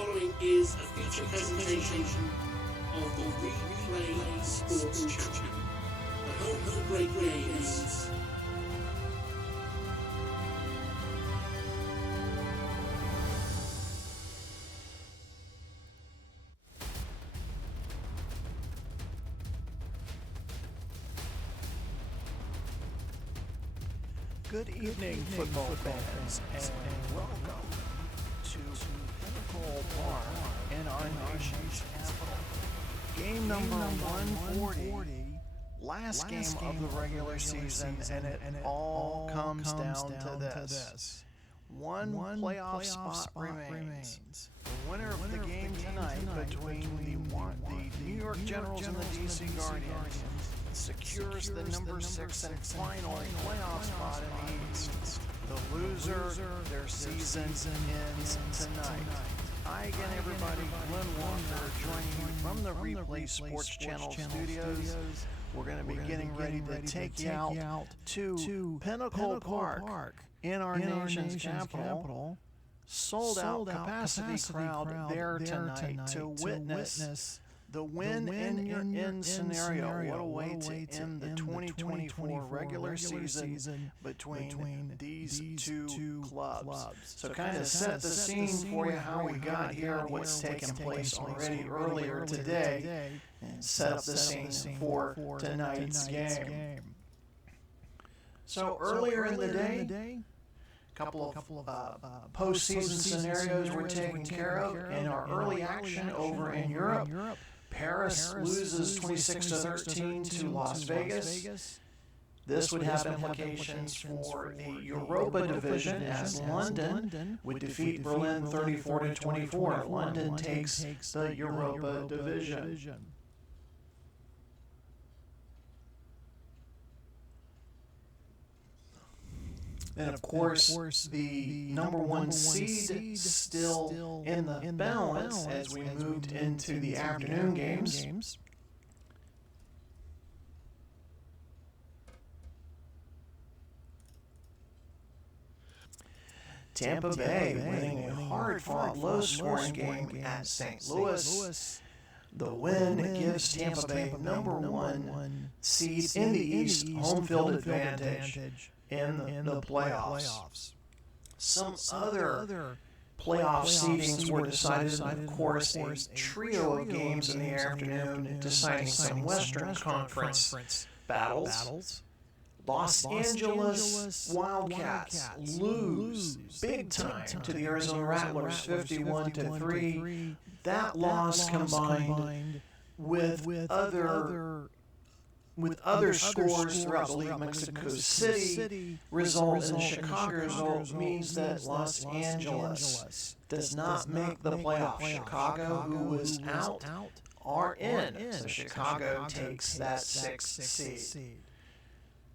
following is a feature presentation of the Replay Sports Channel, the home for great games. Good evening, football fans, and welcome to Pinnacle Park in our nation's capital. Game number 140, last game of the regular season, and it all comes down to this. One playoff spot remains. The winner of the game tonight between the New York Generals and the DC Guardians secures the number 6 and final playoff spot in the East. The loser, their season ends tonight. Hi again, everybody. Glenn Walker joining you from the Replay Sports Channel studios. We're going to be getting ready to take you out to Pinnacle Park in our nation's capital. Sold out capacity crowd there tonight to witness the win-in-your-in scenario. What a way to end the 2024 regular season between these two clubs. So kind of set the scene for you how we got here, what's taken place already earlier today, and set up the scene for tonight's game. So earlier in the day, a couple of postseason scenarios were taken care of in our early action over in Europe. Paris loses 26-13 to Las Vegas. This would have implications for the Europa division as London would defeat Berlin 34-24. London takes the Europa division. And of course, the number one seed still in the balance as we moved into the afternoon games. Tampa Bay winning a hard-fought, low-scoring game at St. Louis. The win gives Tampa Bay number one seed in the East, home field advantage in the playoffs. Some other playoff seedings were decided, and of course a trio of games in the afternoon deciding some Western Conference battles. Los Angeles Wildcats lose big time to the Arizona Rattlers 51-3. That loss combined with other scores throughout the league. Mexico City result and the Chicago result means that Los Angeles does not make the playoffs. Chicago, who was out, are in. So Chicago takes that 6th seed.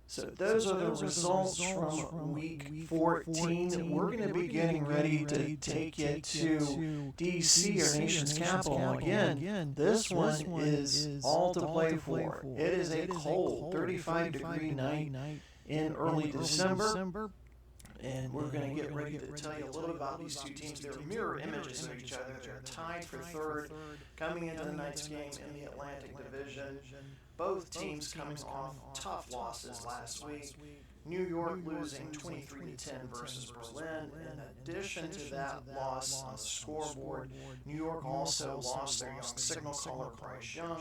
So those are the results from week 14. We're going to be getting ready to take you to D.C., our nation's capital. Again, this one is all to play for. It is a cold 35-degree night in early December. And we're going to get ready to tell you a little bit about these two teams. They're mirror images of each other. They're tied for third coming into tonight's game in the Atlantic Division. Both teams coming off tough losses last week. New York losing 23-10 versus Berlin. In addition to that loss on the scoreboard, New York also lost their young signal caller Bryce Young,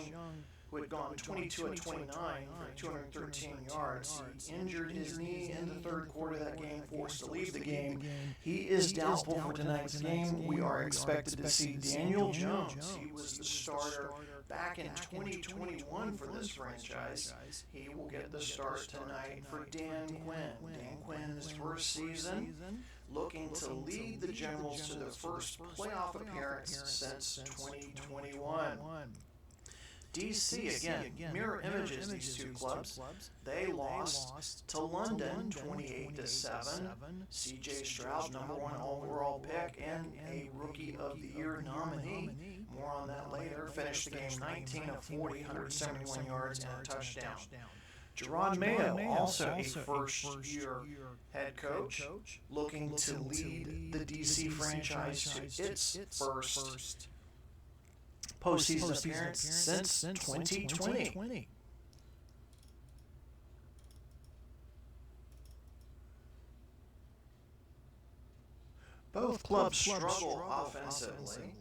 who had gone 22-29 for 213 yards. He injured his knee in the third quarter of that game, forced to leave the game. He is doubtful for tonight's game. We are expected to see Daniel Jones. He was the starter back in 2021 for this franchise. He will get the start tonight for Dan Quinn. Dan Quinn in his first season, looking to lead the Generals to their first playoff appearance since 2021. DC, again, mirror images, these two clubs. They lost to London 28-7. C.J. Stroud, number one overall pick and a Rookie of the Year nominee. More on that later. Finished the game 19 of 40, 171 yards and a touchdown. Gerard Mayo, also a first-year head coach, looking to lead the DC franchise to its first postseason appearance since 2020. Both clubs struggle offensively.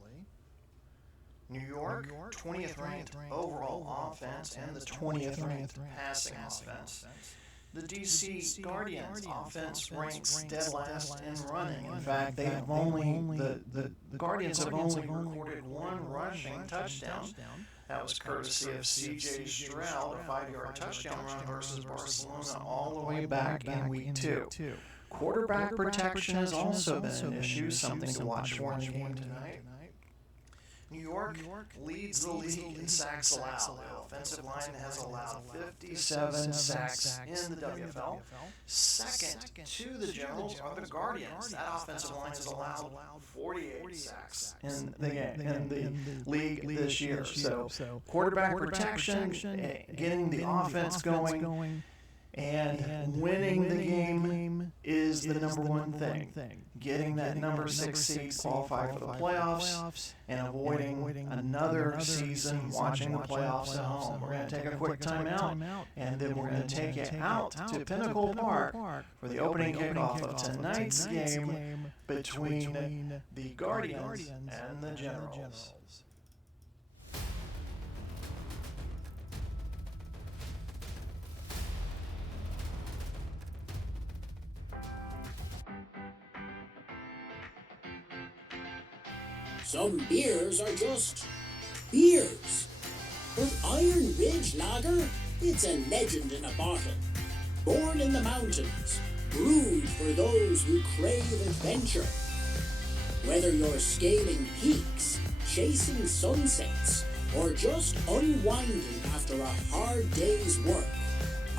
New York, 20th ranked overall offense and the 20th ranked passing offense. The DC Guardians offense ranks dead last in running. In fact, they have the Guardians have only recorded one rushing touchdown. That was courtesy of C.J. Stroud, a 5-yard touchdown run versus Barcelona all the way back in week 2. Quarterback protection has also been an issue, something to watch for in the game tonight. New York leads the league in sacks allowed. The offensive line has allowed 57 sacks in the WFL. Second to the Generals are the Guardians. That offensive line has allowed 48 sacks in the league this year. So quarterback protection, getting the offense going, and winning the game is the number one thing. Getting that number 6 seed qualified for the playoffs and avoiding another season watching the playoffs at home. We're going to take a quick timeout, and then we're going to take you out to Pinnacle Park for the opening kickoff of tonight's game between the Guardians and the Generals. Some beers are just beers. But Iron Ridge Lager, it's a legend in a bottle. Born in the mountains, brewed for those who crave adventure. Whether you're scaling peaks, chasing sunsets, or just unwinding after a hard day's work,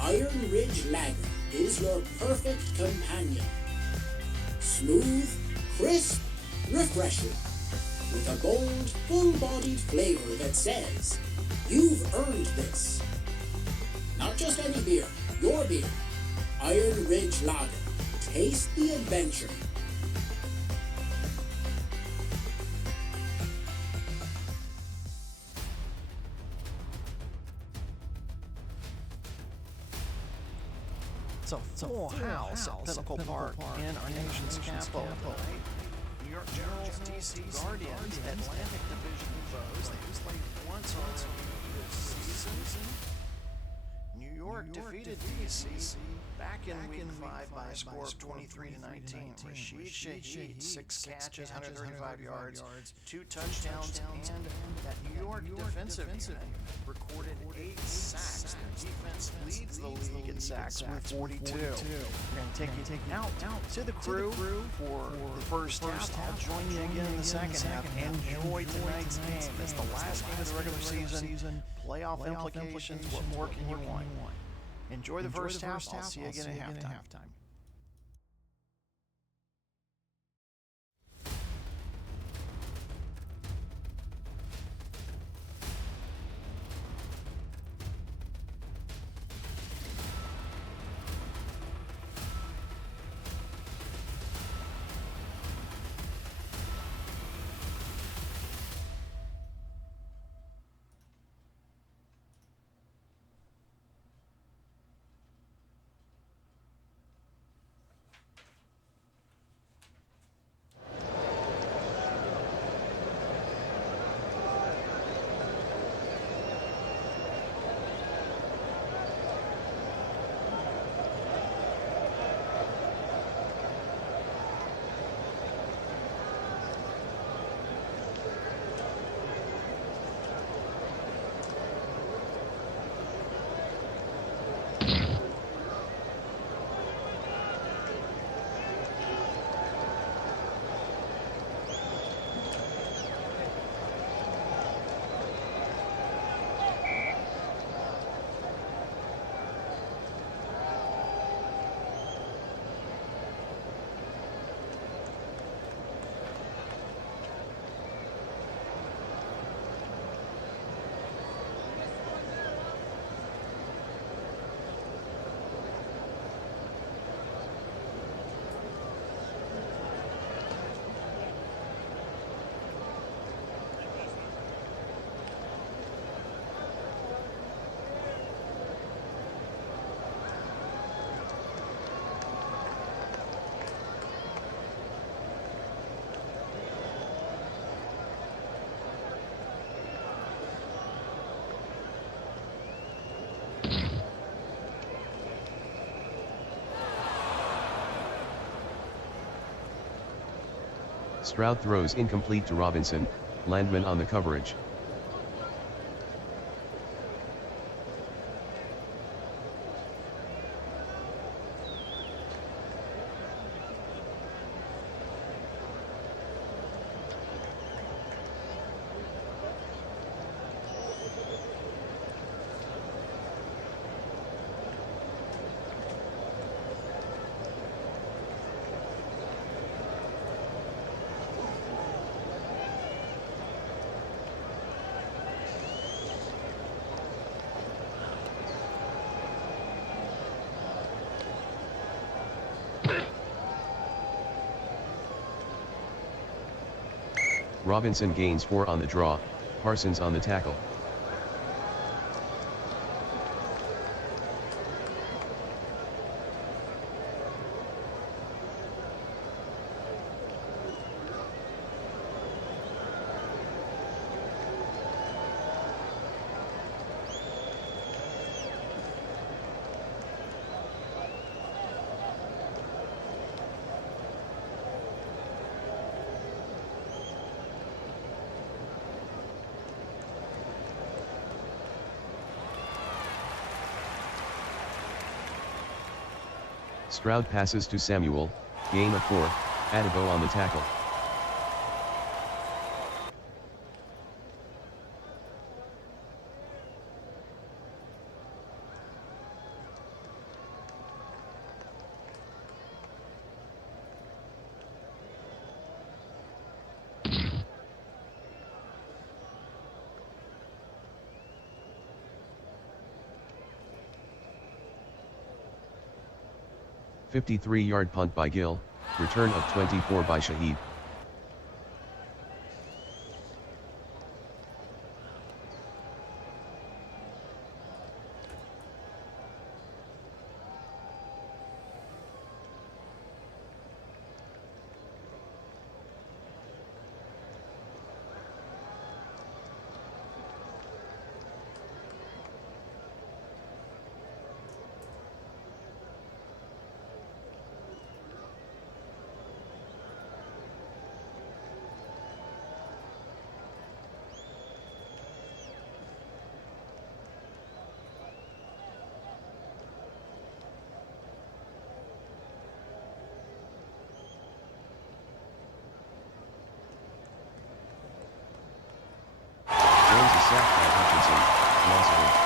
Iron Ridge Lager is your perfect companion. Smooth, crisp, refreshing, with a bold, full-bodied flavor that says, you've earned this. Not just any beer, your beer. Iron Ridge Lager. Taste the adventure. It's a full house at Pinnacle Park in our nation's capital. New York Generals, DC Guardians, Atlantic Division foes. They played once this season. New York defeated DC back in Week 5 by a score of 23-19. Rashid Shaheed, 6 catches, 135 yards, 2 touchdowns, and that New York defensive unit recorded 8 sacks. Their defense leads the league in sacks with 42. We're going to take you out to the crew for the first half. I'll join you again in the second half. Enjoy tonight's game. It's the last game of the regular season. Playoff implications. What more can you want? Enjoy the first half. I'll see you again at halftime. Stroud throws incomplete to Robinson, Landman on the coverage. Robinson gains 4 on the draw, Parsons on the tackle. Stroud passes to Samuel, gain of 4, Adebo on the tackle. "53-yard punt by Gill, return of 24 by Shaheed." Jones is sacked by Hutchinson, loss of 8.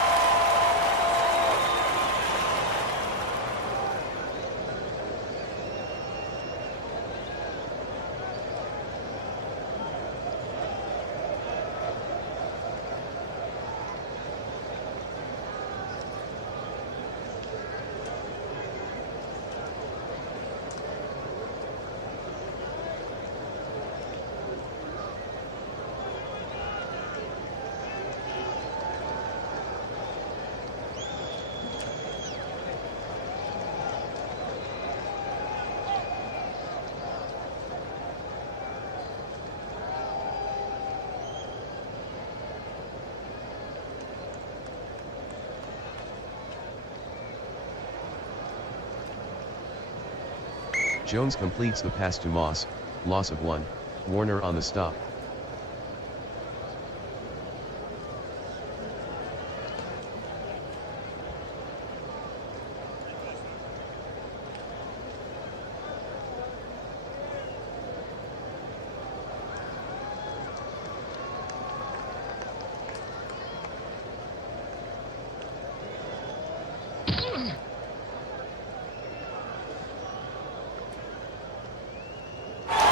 Jones completes the pass to Moss, loss of 1, Warner on the stop.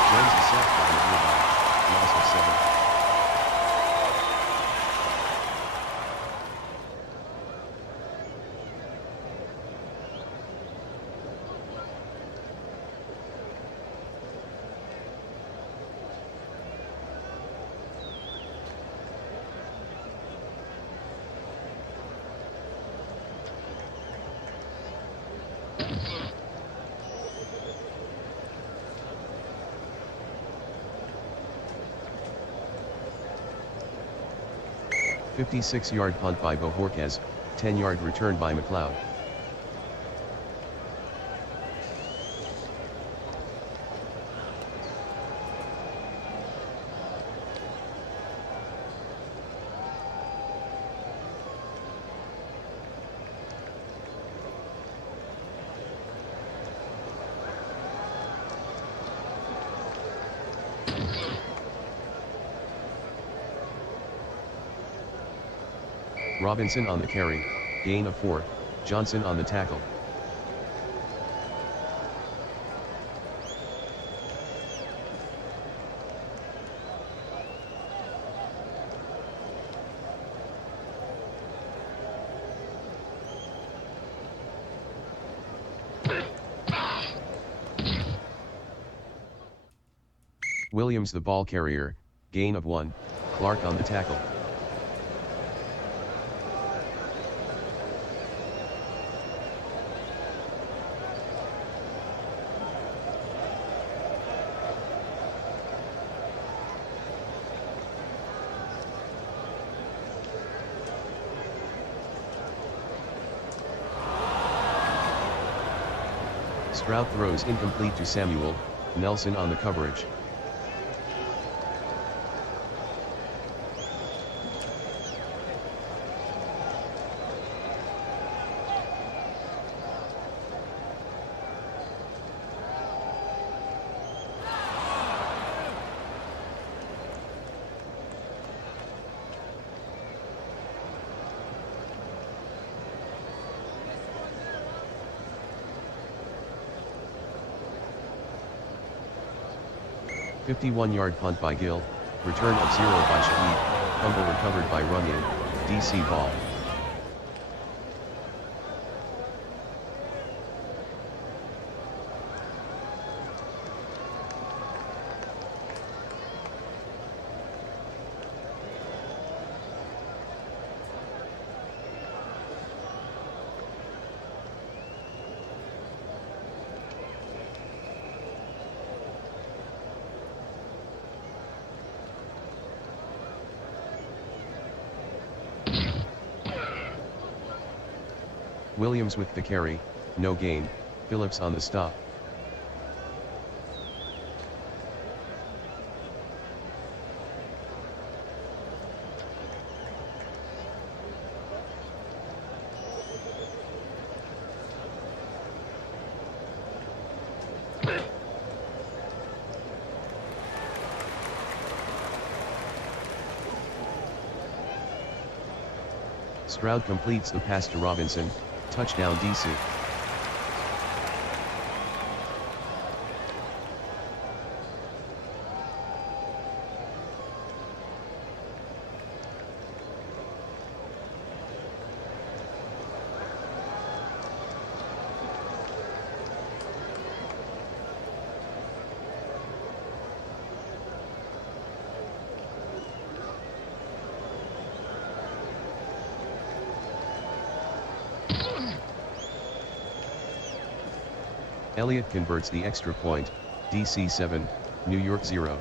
Jones is sacked by the nearby, loss of 7. "56-yard punt by Bohorquez, 10-yard return by McLeod." Robinson on the carry, gain of 4, Johnson on the tackle. Williams the ball carrier, gain of 1, Clark on the tackle. Stroud throws incomplete to Samuel, Nelson on the coverage. "51-yard punt by Gill, return of 0 by Shaheed, fumble recovered by Runyon, DC ball." Williams with the carry, no gain, Phillips on the stop. Stroud completes the pass to Robinson, touchdown DC. Elliott converts the extra point, DC 7, New York 0.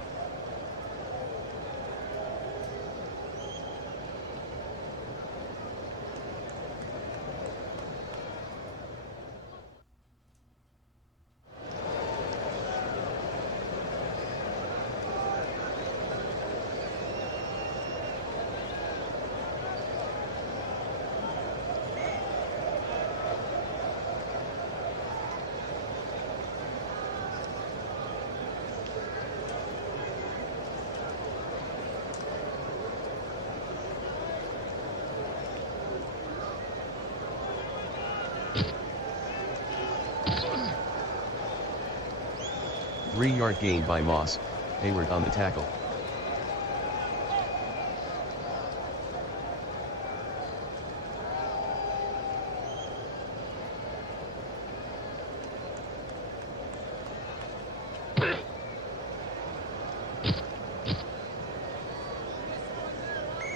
Three-yard gain by Moss, Hayward on the tackle.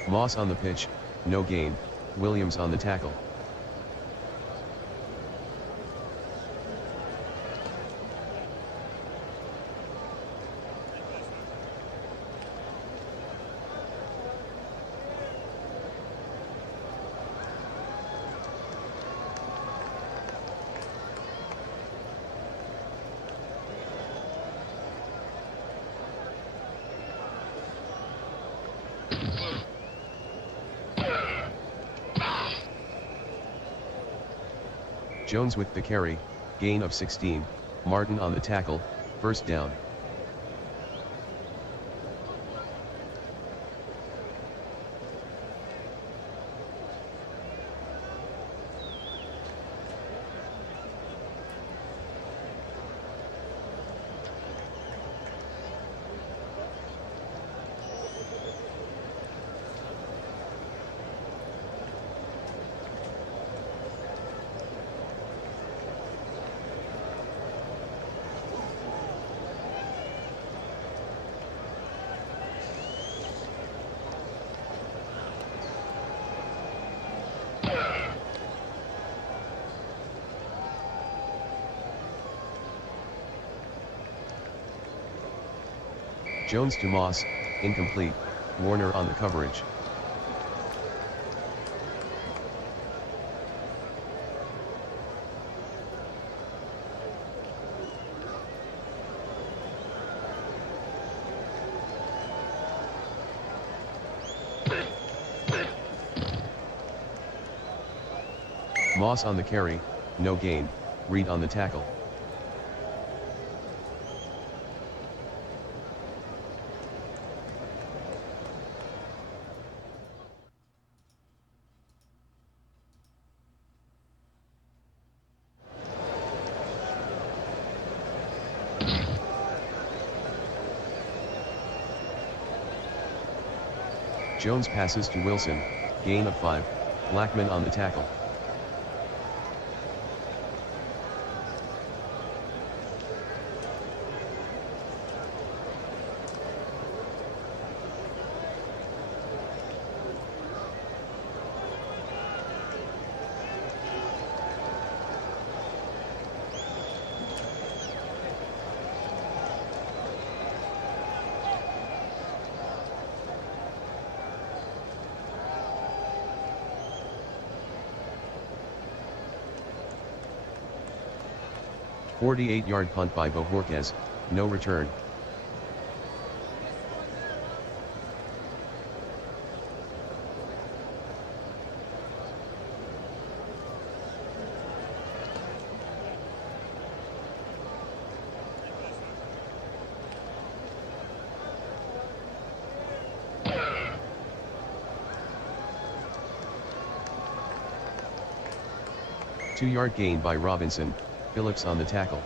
Moss on the pitch, no gain, Williams on the tackle. Jones with the carry, gain of 16, Martin on the tackle, first down. Jones to Moss, incomplete, Warner on the coverage. Moss on the carry, no gain, Reed on the tackle. Jones passes to Wilson, gain of 5, Blackman on the tackle. "48-yard punt by Bohorquez, no return. Two-yard gain by Robinson, Phillips on the tackle.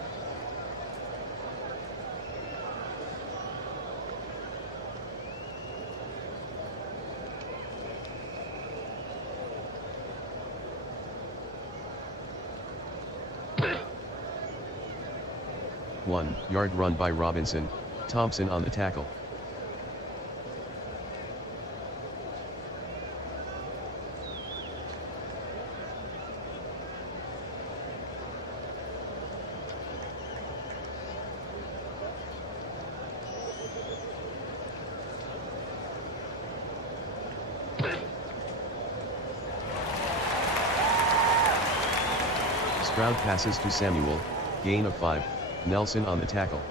One-yard run by Robinson, Thompson on the tackle. Stroud passes to Samuel, gain of 5, Nelson on the tackle.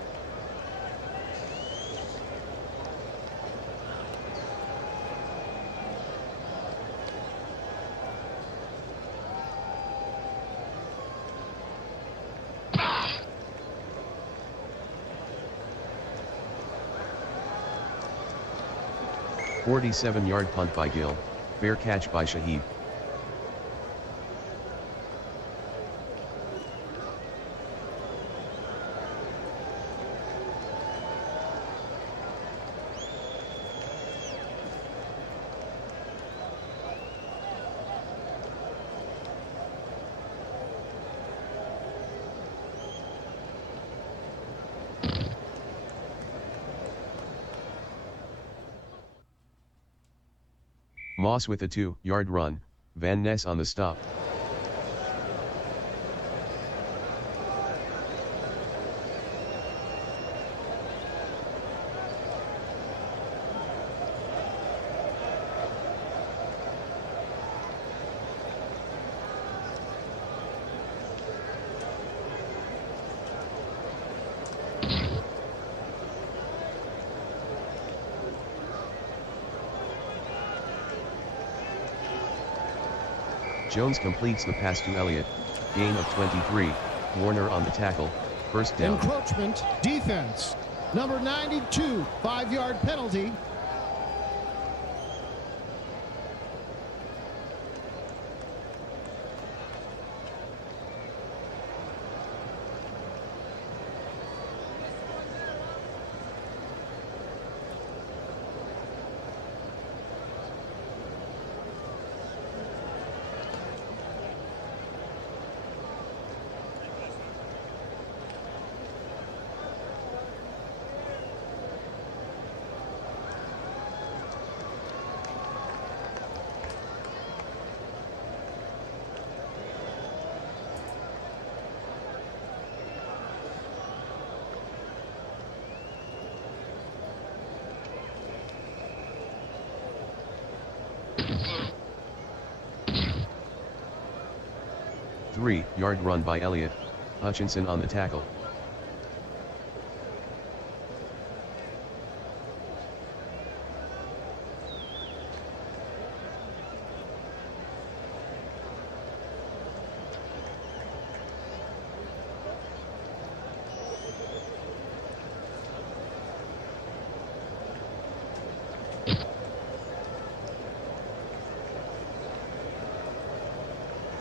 "47-yard punt by Gill, fair catch by Shaheed. Moss with a 2-yard run, Van Ness on the stop. Jones completes the pass to Elliott, gain of 23, Warner on the tackle, first down. Encroachment, defense, number 92, 5-yard penalty. 3-yard run by Elliott, Hutchinson on the tackle.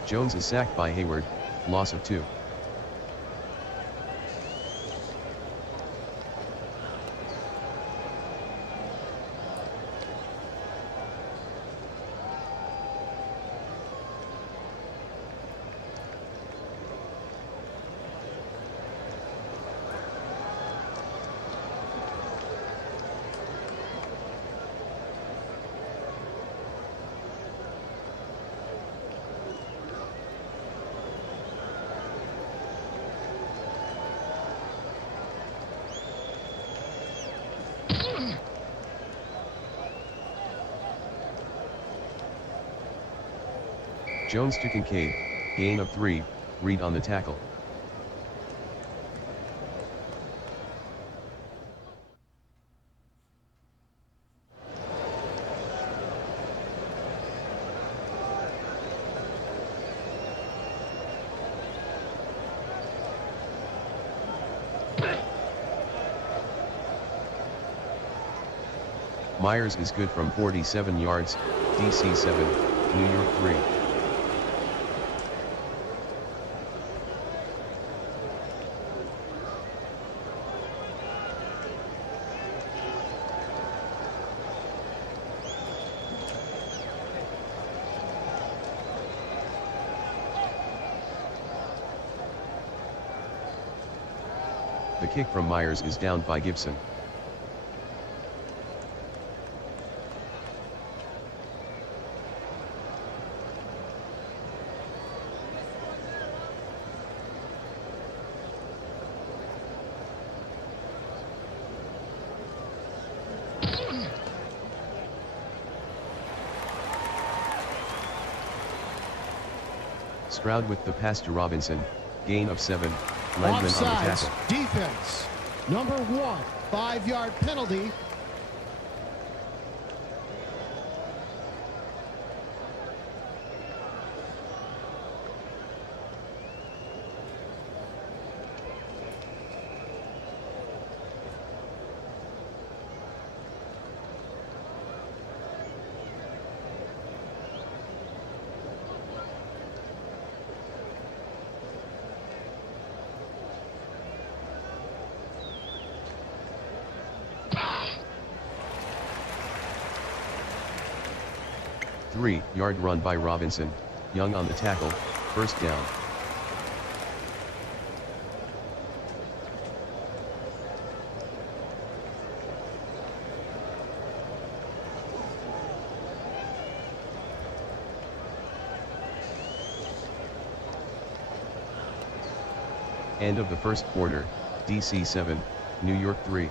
Jones is sacked by Hayward, loss of 2. Jones to Kincaid, gain of 3, Reed on the tackle. Myers is good from 47 yards, DC 7, New York 3. The kick from Myers is downed by Gibson. Stroud with the pass to Robinson, gain of 7, Landman on the Offsides, tackle. defense. Number 1, 5-yard penalty. Three-yard run by Robinson, Young on the tackle, first down. End of the first quarter, DC 7, New York 3.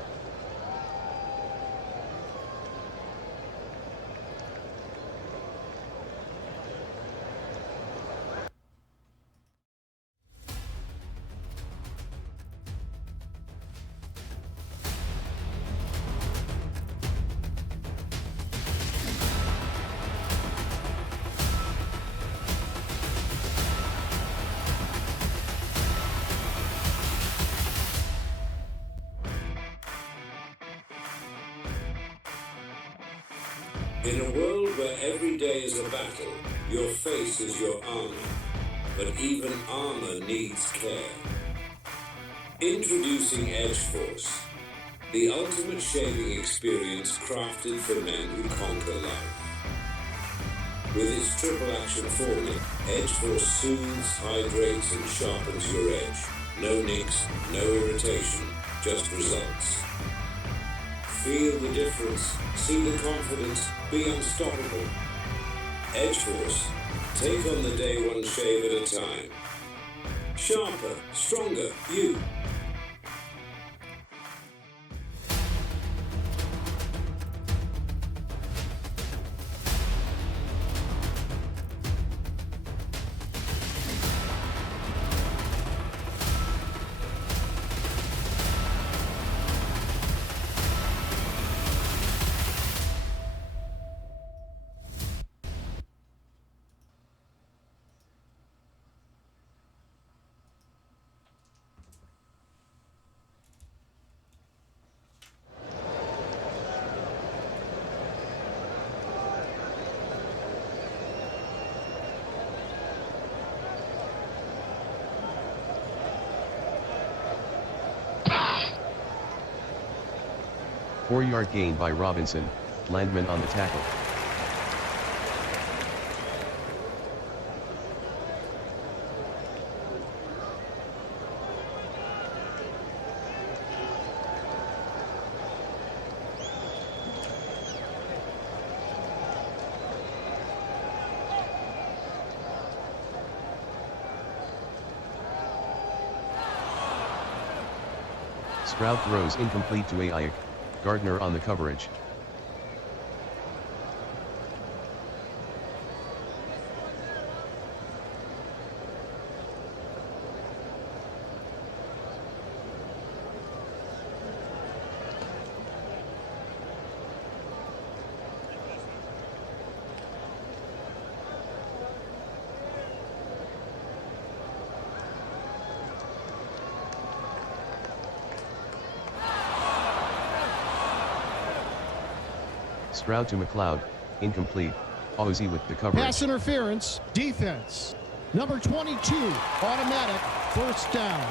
In a world where every day is a battle, your face is your armor, but even armor needs care. Introducing Edge Force, the ultimate shaving experience crafted for men who conquer life. With its triple action formula, Edge Force soothes, hydrates and sharpens your edge. No nicks, no irritation, just results. Feel the difference, see the confidence, be unstoppable. Edge Force, take on the day one shave at a time. Sharper, stronger, you. 4-yard gain by Robinson, Landman on the tackle. Stroud throws incomplete to Ayuk, Gardner on the coverage. Stroud to McLeod, incomplete, Ozzie with the coverage. Pass interference, defense. Number 22, automatic, first down.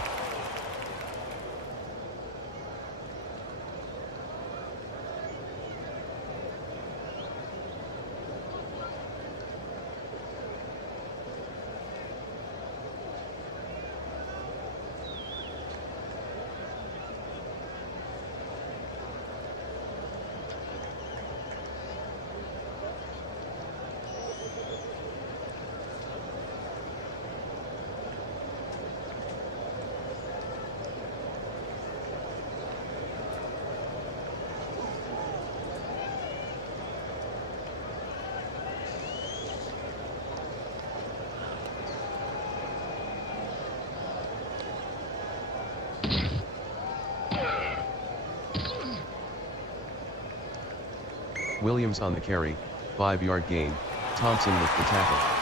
Williams on the carry, 5-yard gain, Thompson with the tackle.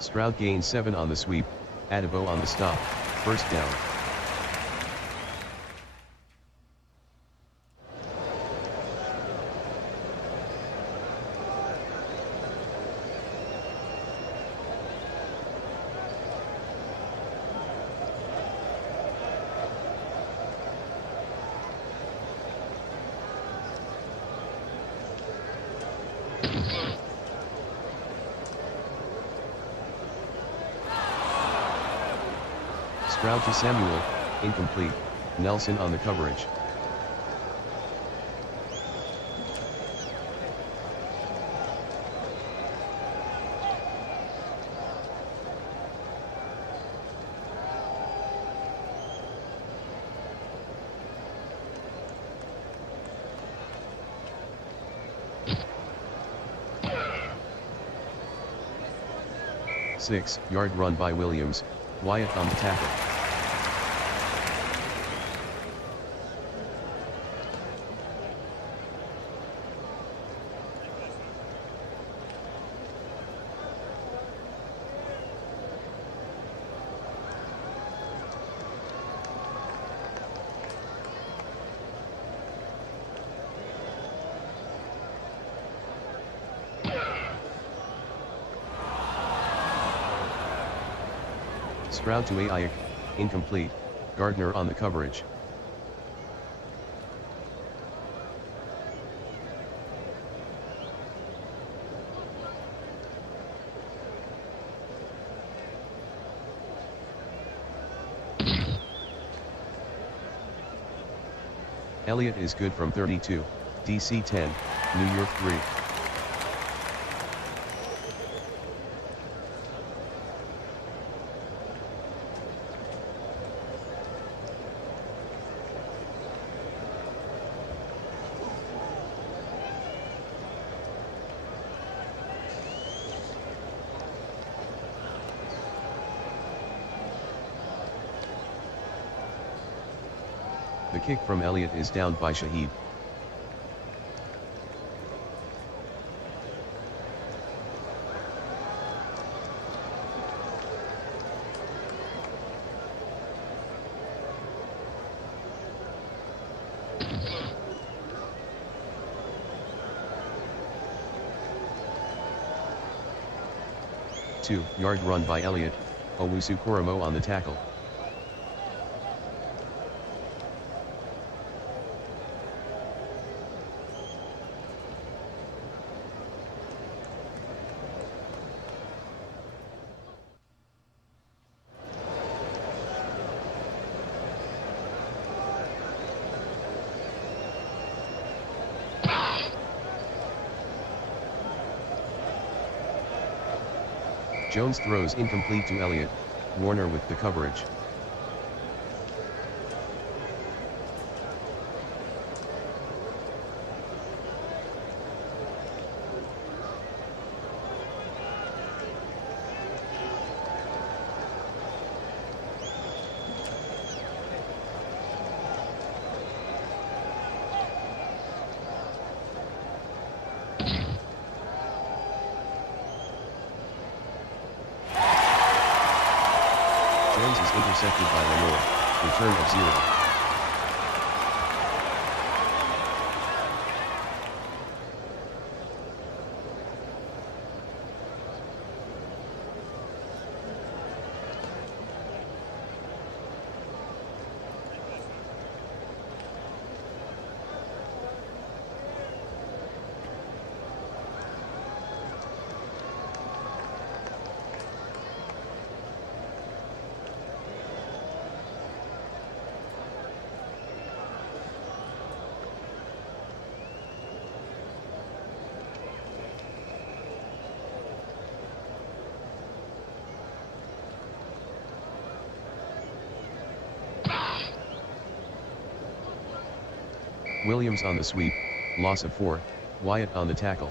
Stroud gains 7 on the sweep, Adebo on the stop, first down. Stroud to Samuel, incomplete, Nelson on the coverage. Six-yard run by Williams, Wyatt on the tackle. Stroud to Ayuk, incomplete, Gardner on the coverage. Elliott is good from 32, DC 10, New York 3. The kick from Elliott is downed by Shaheed. 2-yard run by Elliott, Owusu-Koromo on the tackle. Jones throws incomplete to Elliott, Warner with the coverage. Jones is intercepted by Lenore, return of 0. Williams on the sweep, loss of 4, Wyatt on the tackle.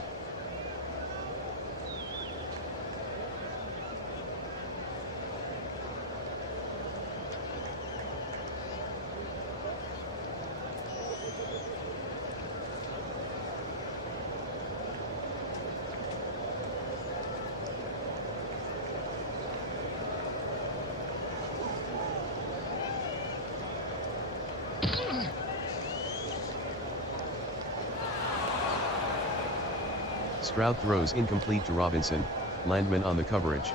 Stroud throws incomplete to Robinson, Landman on the coverage.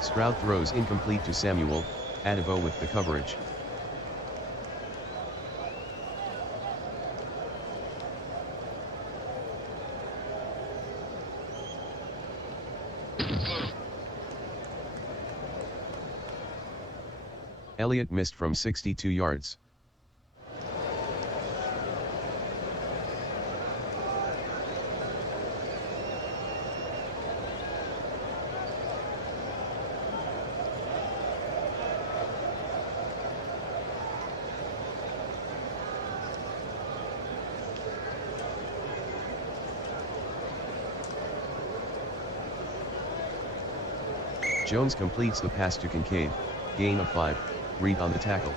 Stroud throws incomplete to Samuel, Adevo with the coverage. Elliott missed from 62 yards. Jones completes the pass to Kincaid, gain of 5, Reed on the tackle.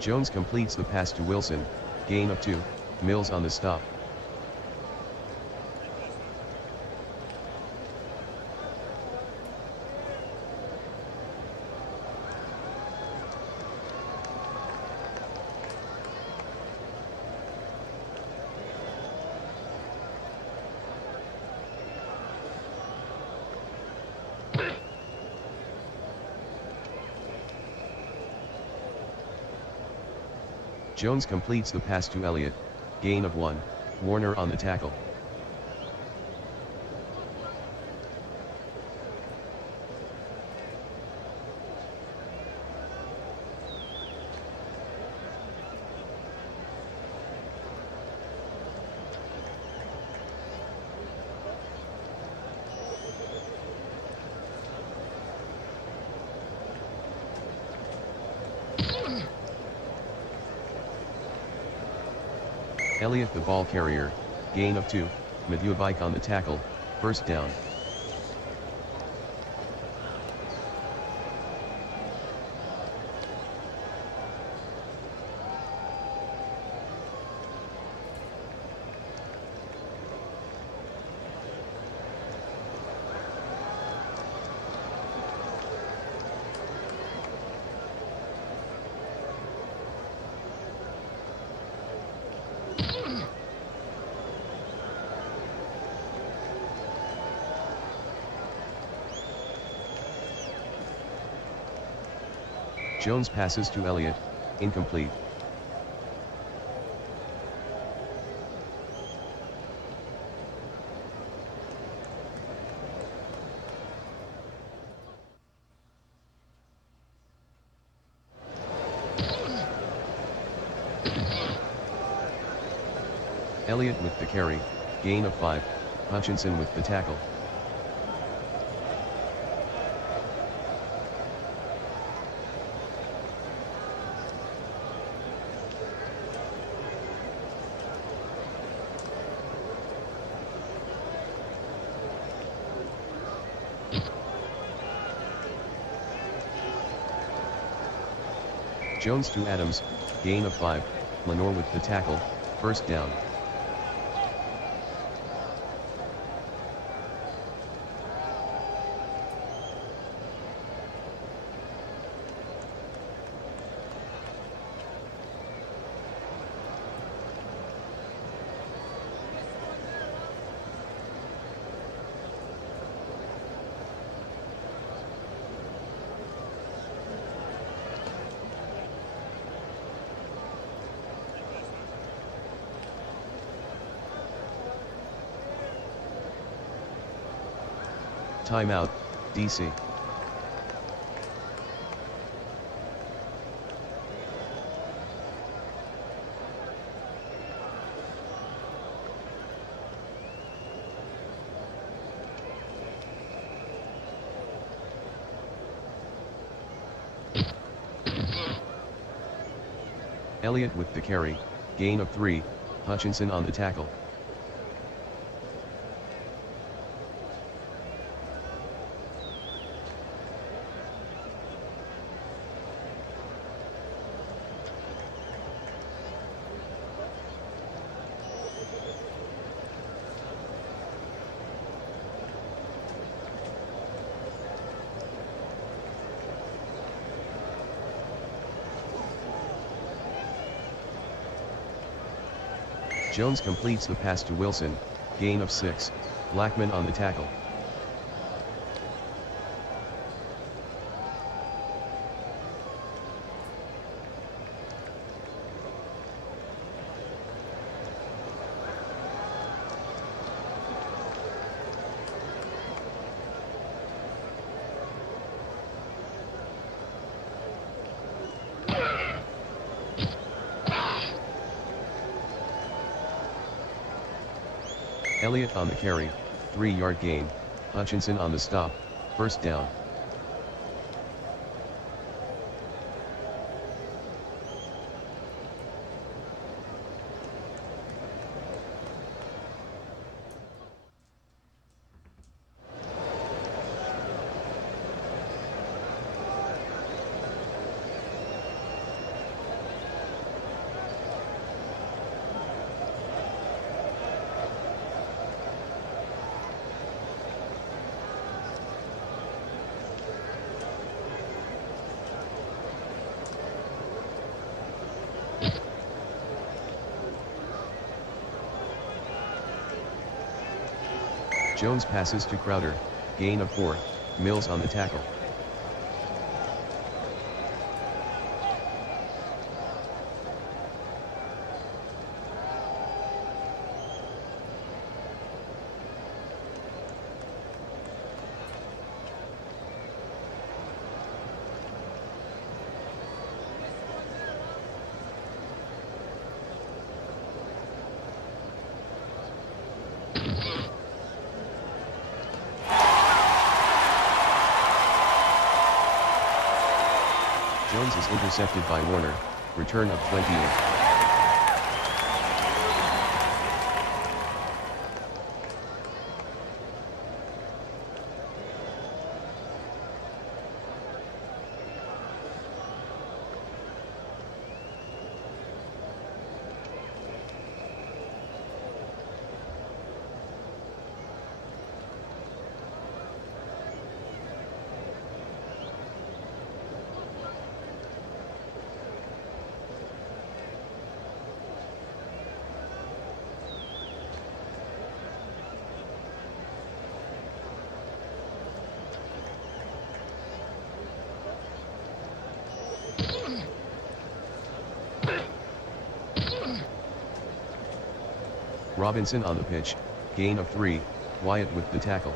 Jones completes the pass to Wilson, gain of 2, Mills on the stop. Jones completes the pass to Elliott, gain of 1, Warner on the tackle. Elliott the ball carrier, gain of 2, Maduabike on the tackle, first down. Jones passes to Elliott, incomplete. Elliott with the carry, gain of 5, Hutchinson with the tackle. Jones to Adams, gain of 5, Lenore with the tackle, first down. Timeout, DC. Elliott with the carry, gain of 3, Hutchinson on the tackle. Jones completes the pass to Wilson, gain of 6, Blackman on the tackle. Elliott on the carry, 3-yard gain, Hutchinson on the stop, first down. Jones passes to Crowder, gain of 4, Mills on the tackle. Jones is intercepted by Warner, return of 28. Robinson on the pitch, gain of 3, Wyatt with the tackle.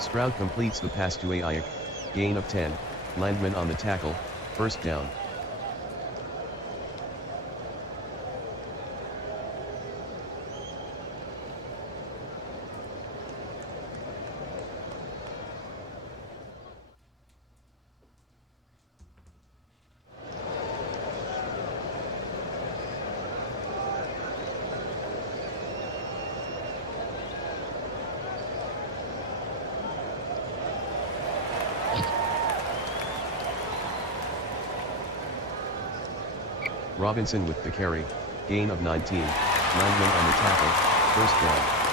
Stroud completes the pass to Ayak, gain of 10, Landman on the tackle, first down. Robinson with the carry, gain of 19, Landman on the tackle, first down.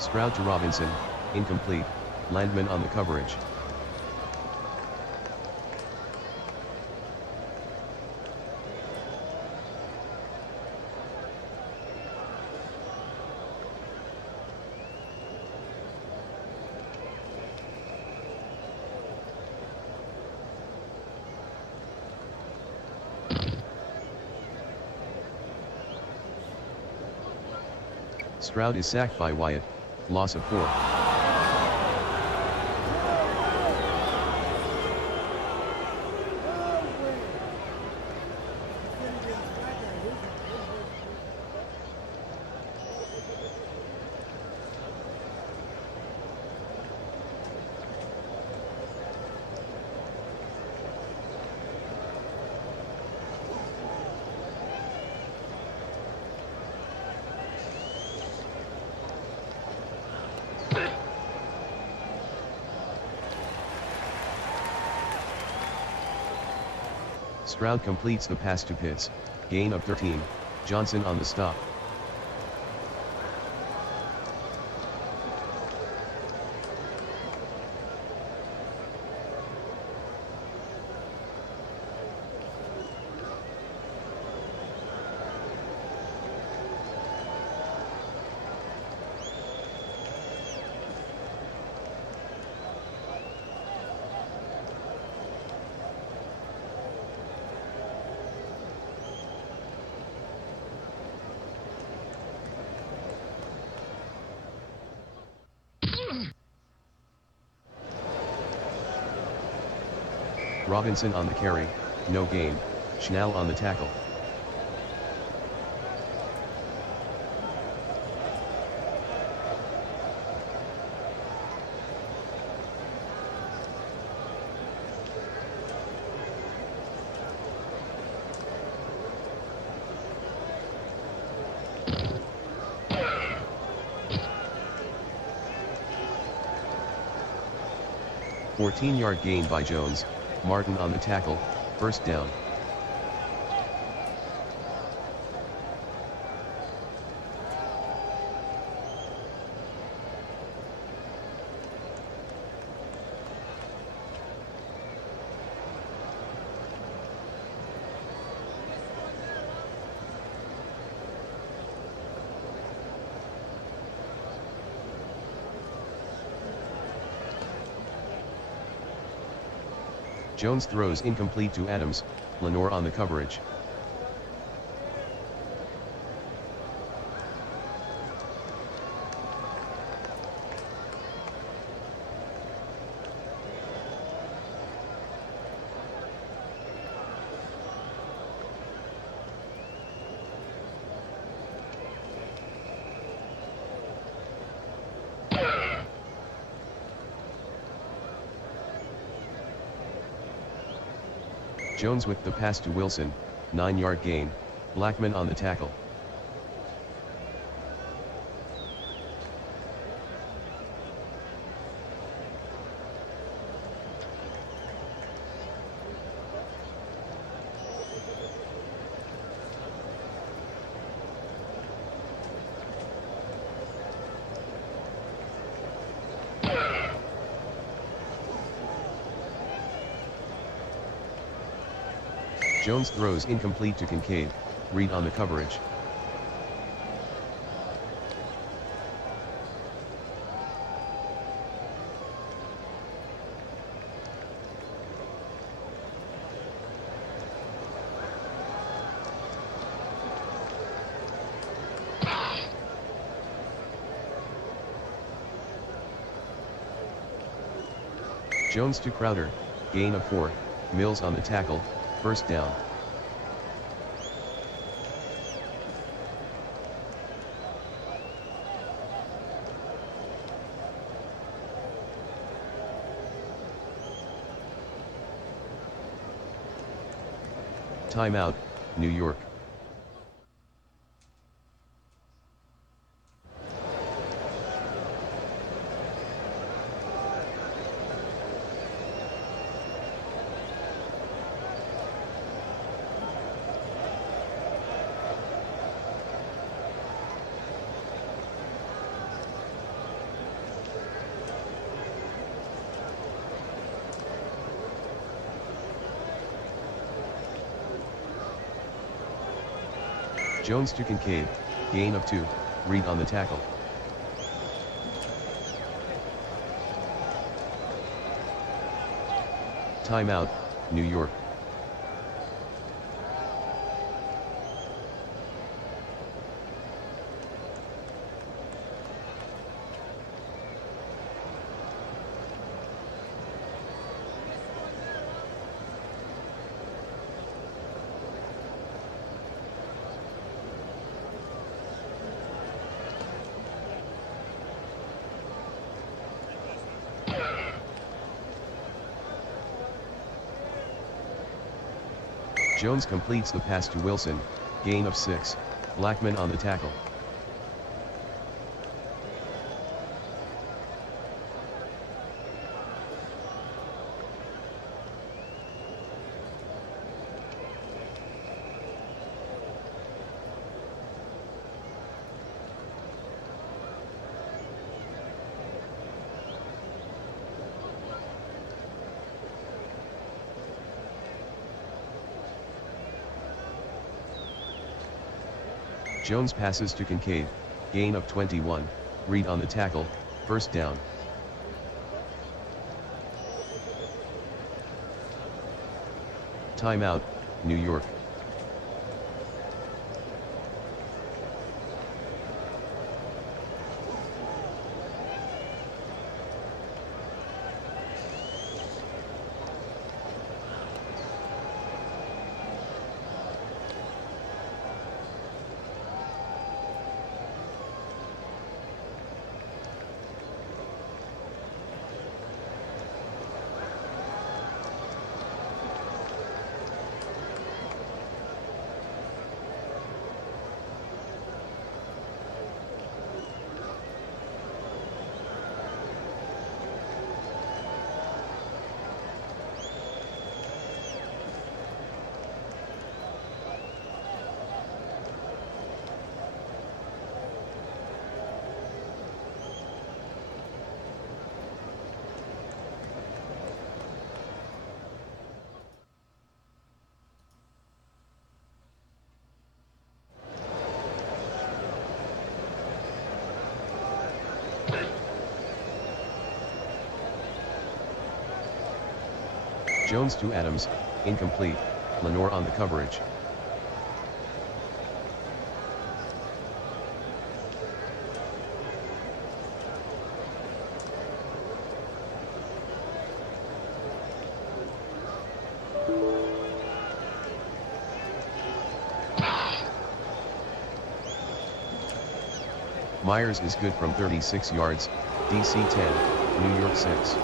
Stroud to Robinson, incomplete, Landman on the coverage. Stroud is sacked by Wyatt, loss of 4. Stroud completes the pass to Pitts, gain of 13, Johnson on the stop. Robinson on the carry, no gain, Schnell on the tackle. Fourteen-yard gain by Jones, Martin on the tackle, first down. Jones throws incomplete to Adams, Lenore on the coverage. Jones with the pass to Wilson, 9-yard gain, Blackman on the tackle. Jones throws incomplete to Kincaid, Reed on the coverage. Jones to Crowder, gain of 4, Mills on the tackle, first down. Timeout, New York. Jones to Kincaid, gain of 2, Reed on the tackle. Timeout, New York. Jones completes the pass to Wilson, gain of 6, Blackman on the tackle. Jones passes to Kincaid, gain of 21, Reed on the tackle, first down. Timeout, New York. Jones to Adams, incomplete, Lenore on the coverage. Myers is good from 36 yards, DC 10, New York 6.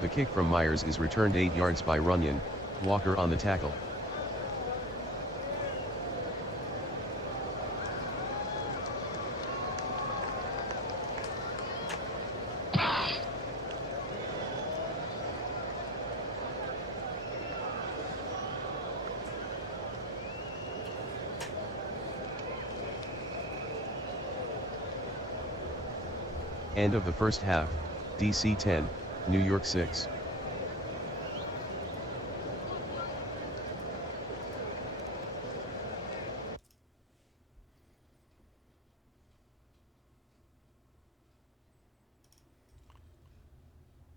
The kick from Myers is returned 8 yards by Runyon, Walker on the tackle. End of the first half, DC 10, New York 6.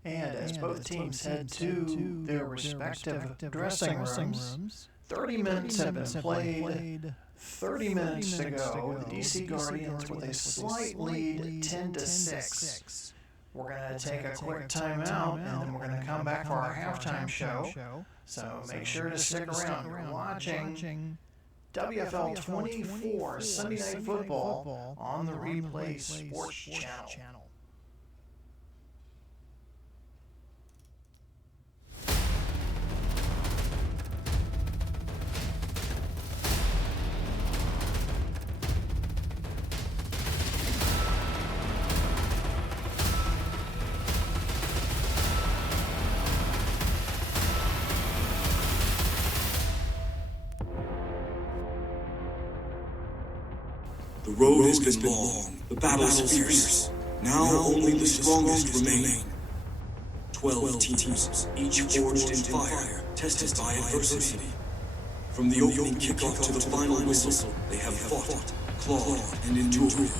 And as both teams head to their respective dressing rooms, 30 minutes have been played. 30 minutes to go. The DC Guardians with a slight lead, 10-6. We're going to take a quick timeout, and then we're going to come back for our halftime show. So make sure to stick around. You're watching WFL 24 Sunday Night Football on the Replay Sports Channel. The road has been long, the battle is fierce. Now only the strongest remain. 12 teams, each forged in fire, tested by adversity. From the opening kickoff to the final whistle, they have fought, clawed, and endured.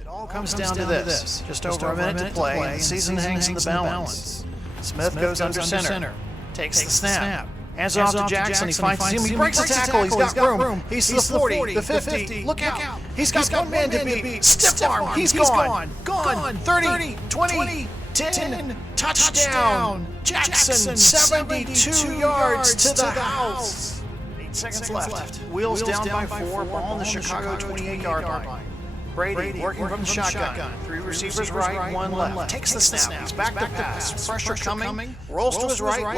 It all comes down to this. Just over a minute to play, and the season hangs in the balance. Smith goes under center, takes the snap. Hands off to Jackson, he finds him, he breaks the tackle, he's got room, he's to the 40, the 50, look out, he's got one man to beat, stiff arm, he's gone, 30, 20, 10, touchdown, Jackson, 72 yards to the house. 8 seconds left, Wheels down by 4, ball on the Chicago 28-yard line. Brady working from the shotgun. 3 receivers right, 1 left. Takes the snap. He's back to pass. Pressure coming. Rolls to his right.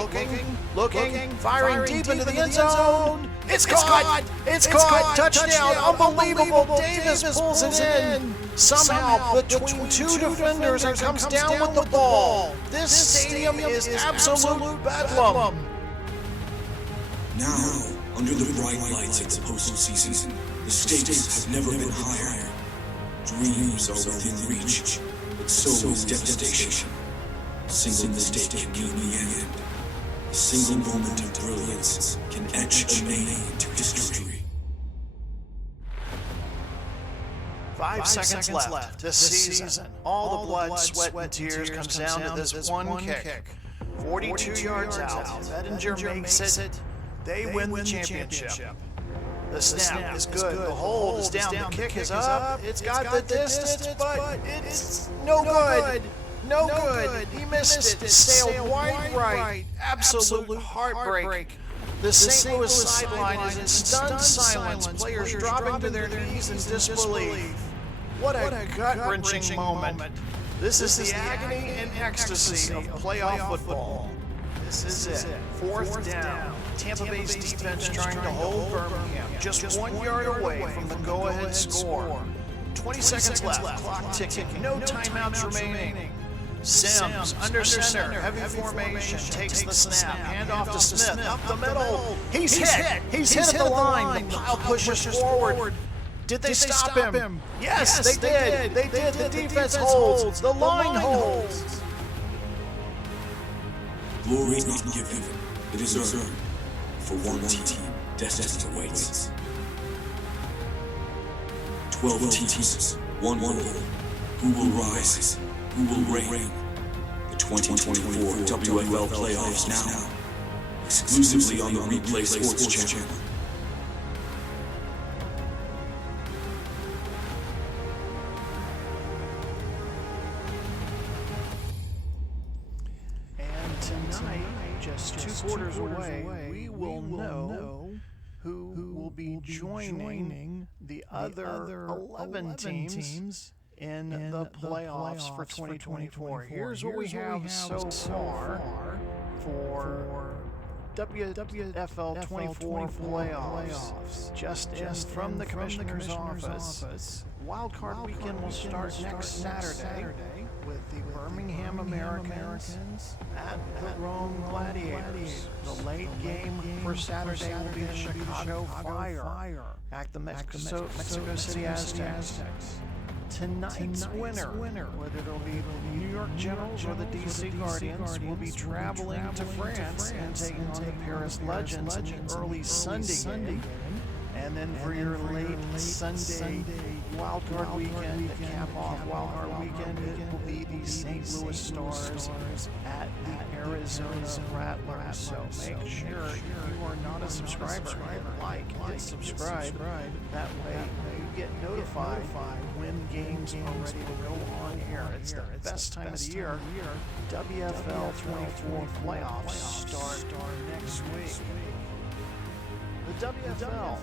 Looking. Firing deep into the end zone. It's caught. It's caught. Touchdown. Unbelievable. Davis pulls it in. Somehow between 2 defenders and comes down with the ball. This stadium is absolute bedlam. Now, under the bright lights of the postseason, the stakes have never been higher. Dreams are within reach, but so is devastation. A single mistake can mean the end. A single moment of brilliance can etch a name into history. 5 seconds left this season. All the blood, sweat, and tears comes down to this one kick. 42 yards out. Edinger makes it. They win the championship. The snap is good, the hold is down, the kick is up, it's got the distance, but it's no good. No good. He missed it, sailed wide right. Absolute heartbreak. The St. Louis sideline is in stunned silence, players dropping to their knees in disbelief. What a gut-wrenching moment. This is the agony and ecstasy of playoff football. This is it. 4th down. Tampa Bay's defense trying to hold Birmingham just 1 yard away from the go-ahead score. 20 seconds left. Clock ticking. No timeouts remaining. Sims, under center, heavy formation, takes the snap, handoff to Smith, up the middle. He's hit. He's hit at the line. The pile pushes forward. Did they stop him? Yes, they did. They did. The defense holds. The line holds. Glory is not given. It is earned. For one team, destiny awaits. 12 teams, one goal. Who will rise? Who will reign? The 2024 WFL playoffs now. Exclusively on the Replay Sports channel. And tonight, just 2 quarters away, we will know who will be joining the other 11 teams in the playoffs for 2024. Here's what we have so far for WFL 24 playoffs. Just in from the Commissioner's office. Wildcard weekend will start next Saturday with the Birmingham Americans at the Rome Gladiators. The late game for Saturday will be the Chicago Fire at the Mexico City Aztecs. Tonight's winner, whether it'll be the New York Generals or the DC Guardians, will be traveling to France and taking on the Paris Legends in the early Sunday game. And then for your late Sunday wildcard weekend, to cap off wildcard weekend, it will be the St. Louis Stars at the Arizona Rattlers. So make sure you are not a subscriber. Hit like, hit subscribe. That way you get notified when games are ready to go on air. It's the best time of the year. WFL 24 playoffs start next week. The WFL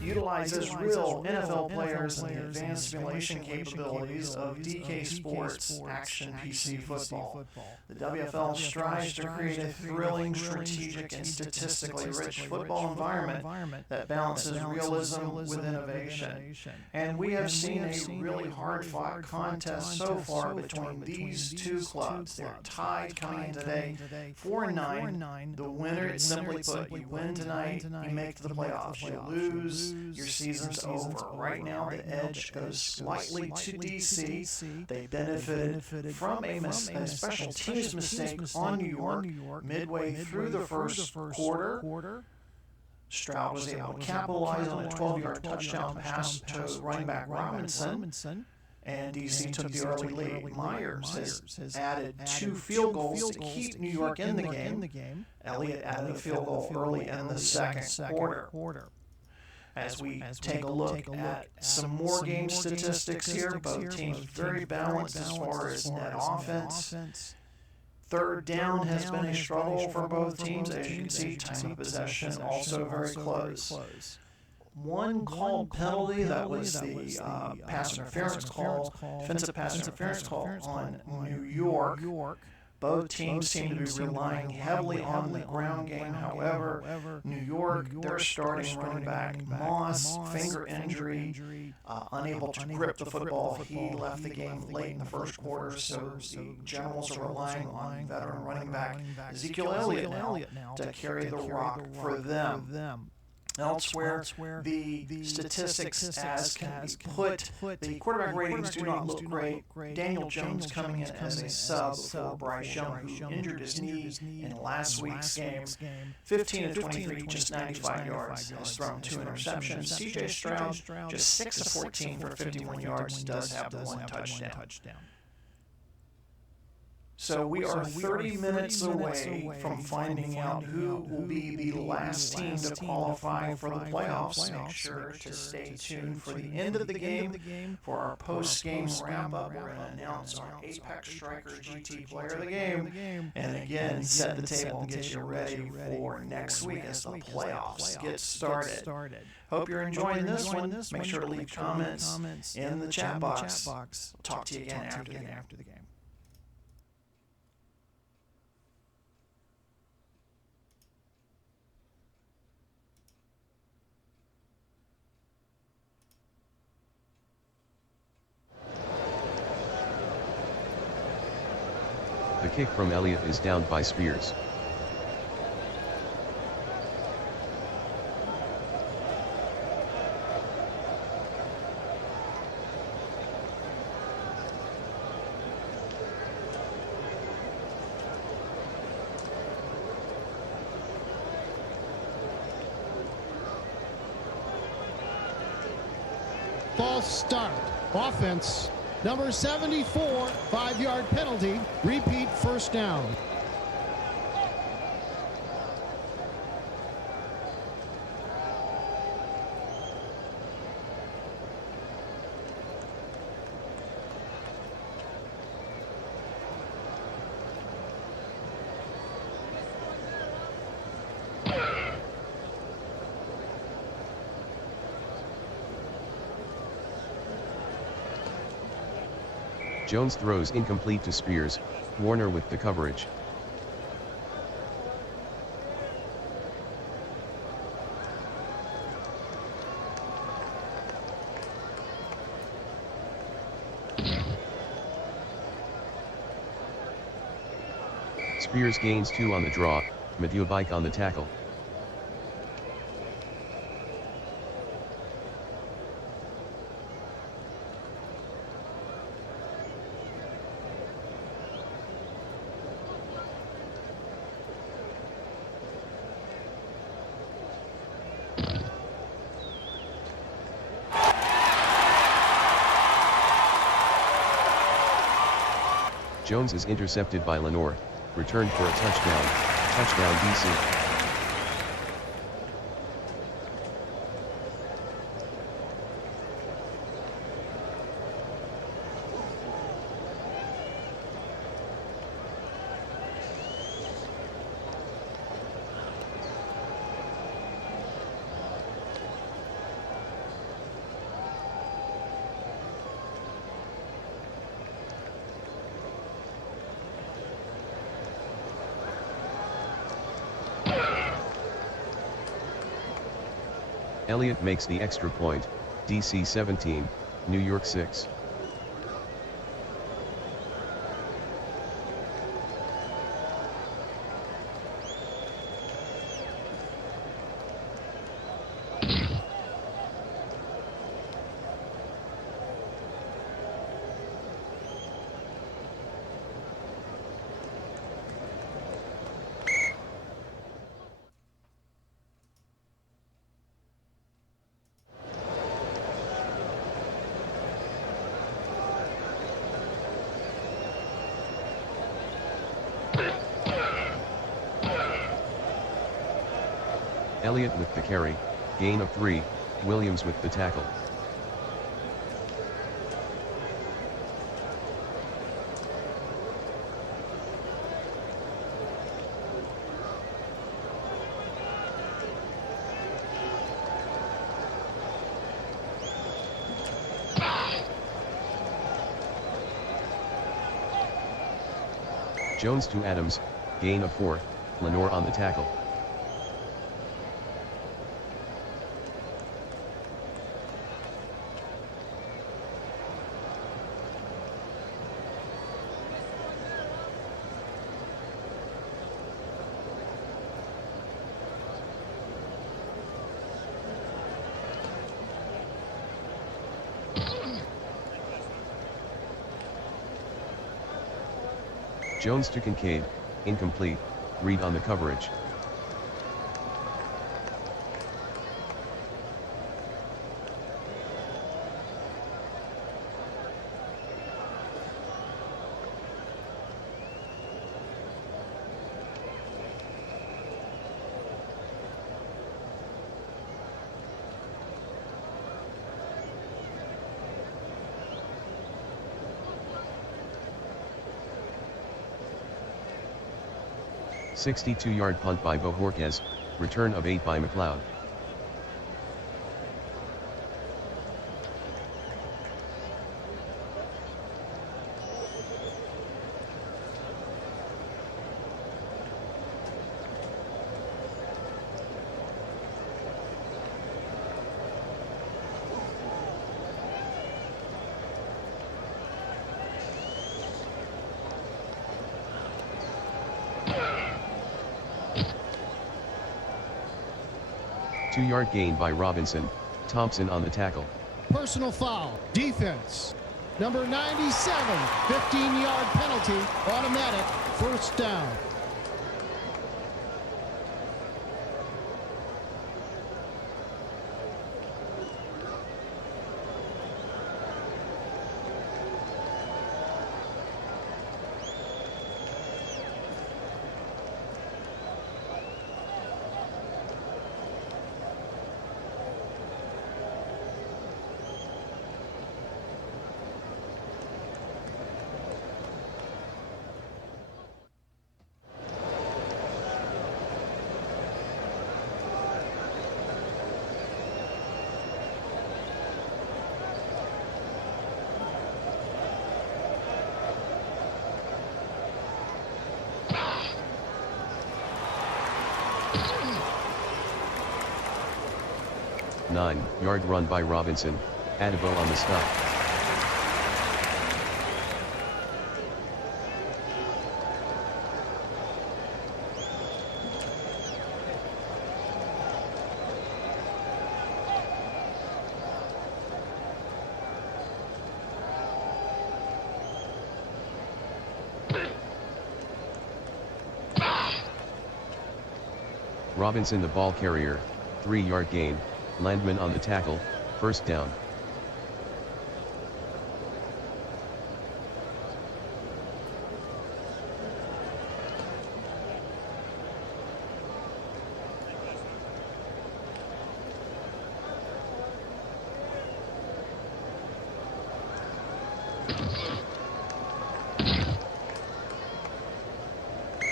utilizes real NFL players and the advanced simulation capabilities of DK Sports Action PC Football. The WFL strives to create a thrilling, strategic, and statistically rich football environment that balances realism with innovation. And we have seen a really hard-fought contest so far between these two clubs. They're tied coming in today, 4-9. The winner, simply put, you win tonight, you make it to the playoffs. You lose, your season's over. Right now, the edge goes slightly to DC. They benefited from a special teams mistake on New York midway through the first quarter. Stroud was able to capitalize on a 12-yard touchdown pass to running back Robinson. And DC took the early lead. Myers has added 2 field goals to keep New York in the game. Elliott added a field goal early in the second quarter. As we take a look at some more game statistics here, both teams very balanced as far as net offense. Third down has been a struggle for both teams. As you can see, time of possession also very close. One called penalty, that was the pass interference call, defensive pass interference call on New York. Both teams seem to be relying heavily on the ground game. However, New York, their starting running back, Moss, finger injury, unable to grip the football. He left the game late in the first quarter, so the Generals are relying on veteran running back Ezekiel Elliott now to carry the rock for them. Elsewhere, the statistics as can be put, the quarterback ratings do not look great. Daniel Jones coming in as a sub for Bryce Young, who injured his knee in last week's game. 15 of 23, just 95 yards, has thrown 2 interceptions. CJ Stroud, just 6 of 14 for 51 yards, does have the 1 touchdown. So we are 30 minutes away from finding out who will be the last team to qualify for the playoffs. Make sure to stay tuned for the end of the game. For our post-game wrap-up, we're going to announce our Apex Striker GT player of the game. And again, set the table and get you ready for next week as the playoffs get started. Hope you're enjoying this one. Make sure to leave comments in the chat box. Talk to you again after the game. kick from Elliott is downed by Spears. False start. Offense. Number 74, 5-yard penalty. Repeat first down. Jones throws incomplete to Spears, Warner with the coverage. Spears gains 2 on the draw, Mathieu on the tackle. Jones is intercepted by Lenore, returned for a touchdown, DC. Elliott makes the extra point, DC 17, New York 6. Elliott with the carry, gain of 3, Williams with the tackle. Jones to Adams, gain of 4, Lenore on the tackle. Jones to Kincaid, incomplete, Reed on the coverage. A 62-yard punt by Bohorquez, return of 8 by McLeod. 2-yard gain by Robinson, Thompson on the tackle. Personal foul. Defense. Number 97, 15-yard penalty, automatic, first down. Yard run by Robinson, Adebo on the stop. Robinson the ball carrier, 3-yard gain, Landman on the tackle, first down.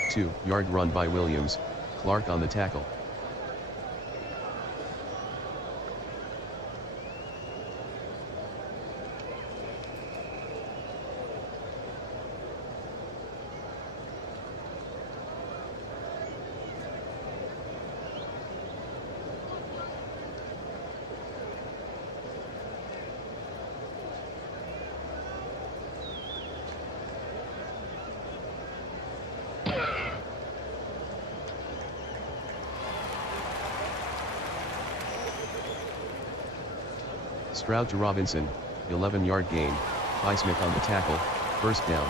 Two-yard run by Williams, Clark on the tackle. Stroud to Robinson, 11-yard gain, Highsmith on the tackle, first down.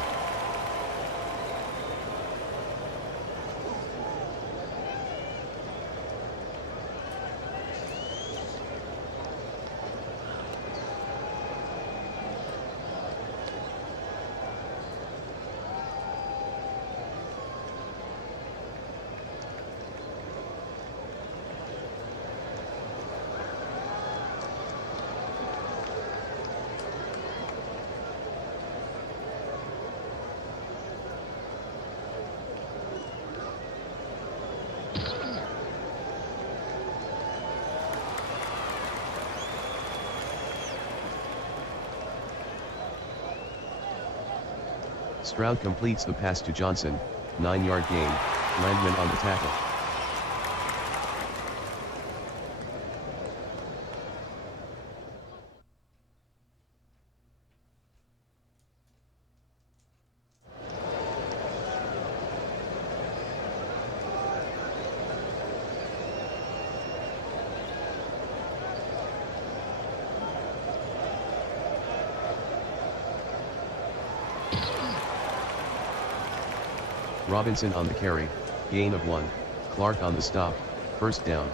Stroud completes the pass to Johnson, 9-yard gain, Landman on the tackle. Robinson on the carry, gain of 1, Clark on the stop, first down.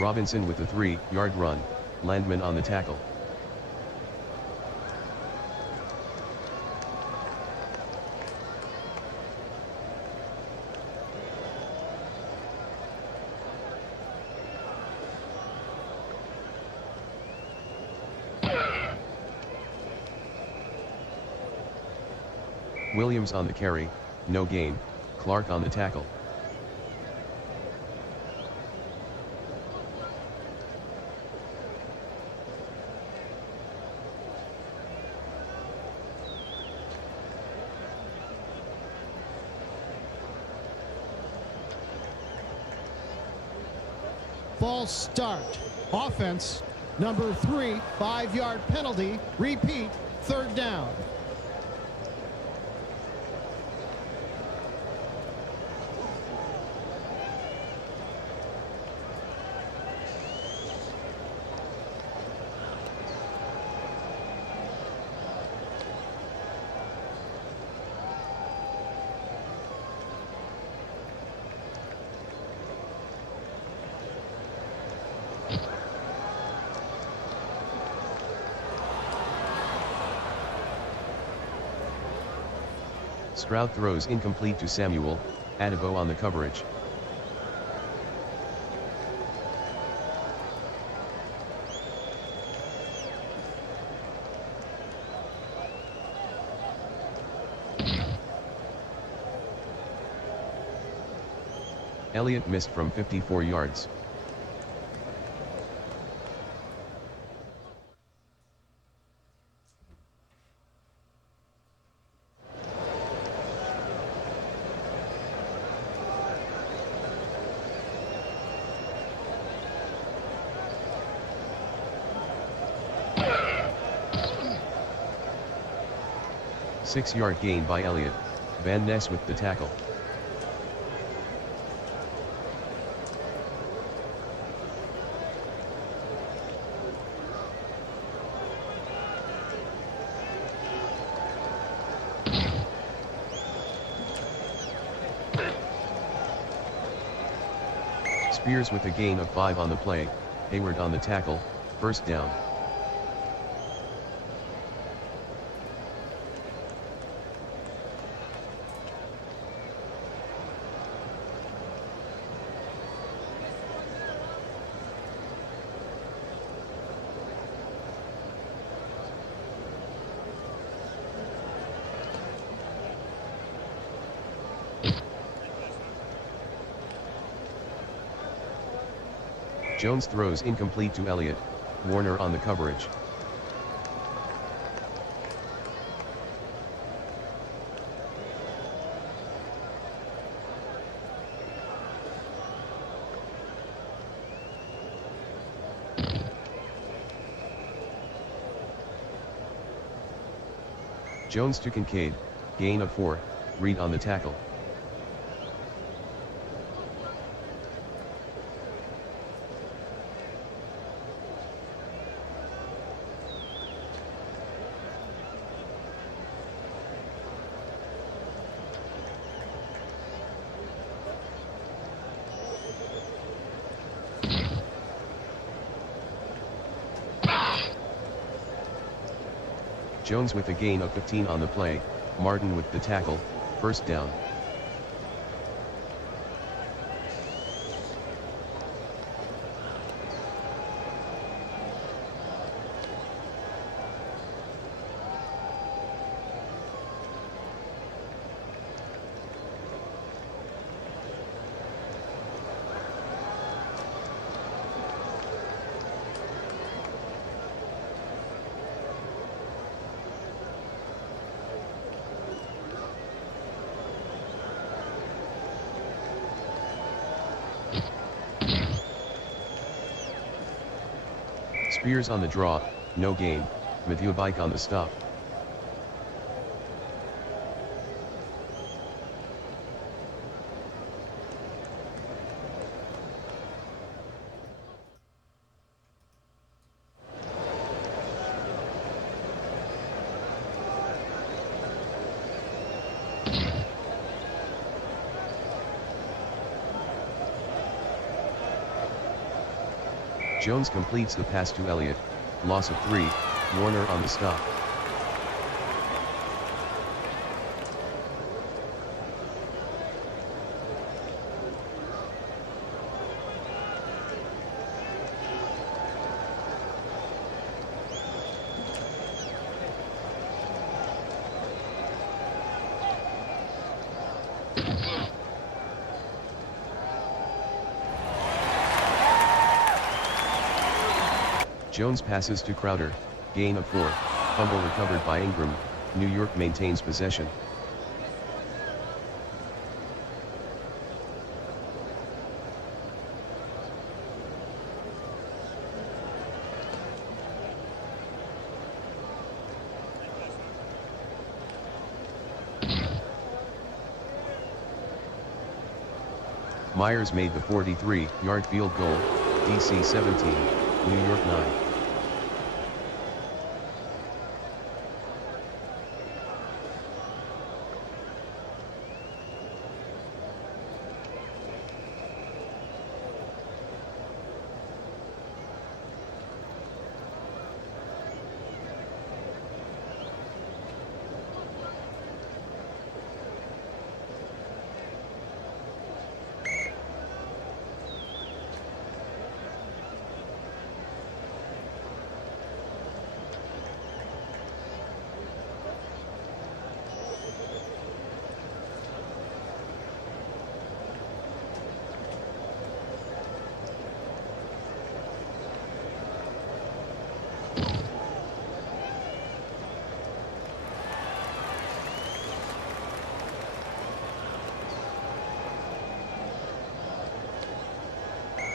Robinson with a 3-yard run, Landman on the tackle. Williams on the carry, no gain, Clark on the tackle. False start. Offense, number 3, 5-yard penalty. Repeat, 3rd down. Stroud throws incomplete to Samuel, Adebo on the coverage. Elliott missed from 54 yards. Six-yard gain by Elliott, Van Ness with the tackle. Spears with a gain of 5 on the play, Hayward on the tackle, 1st down. Jones throws incomplete to Elliott, Warner on the coverage. Jones to Kincaid, gain of 4, Reed on the tackle. Jones with a gain of 15 on the play, Martin with the tackle, 1st down. Spears on the draw, no gain, Matthew Bike on the stop. Jones completes the pass to Elliott, loss of 3, Warner on the stop. Jones passes to Crowder, gain of 4, fumble recovered by Ingram, New York maintains possession. Myers made the 43-yard field goal, DC 17, New York 9.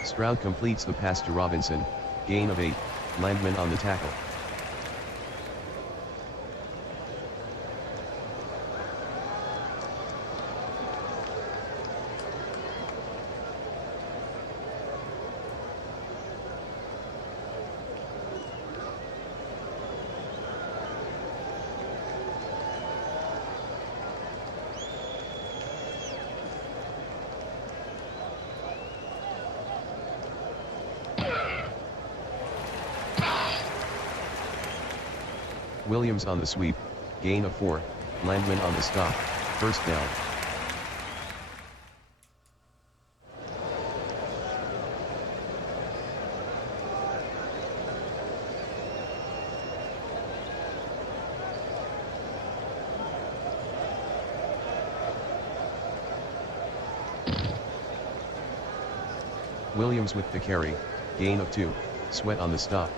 Stroud completes the pass to Robinson, gain of 8, Landman on the tackle. Williams on the sweep, gain of 4, Landman on the stop, first down. Williams with the carry, gain of 2, Sweat on the stop.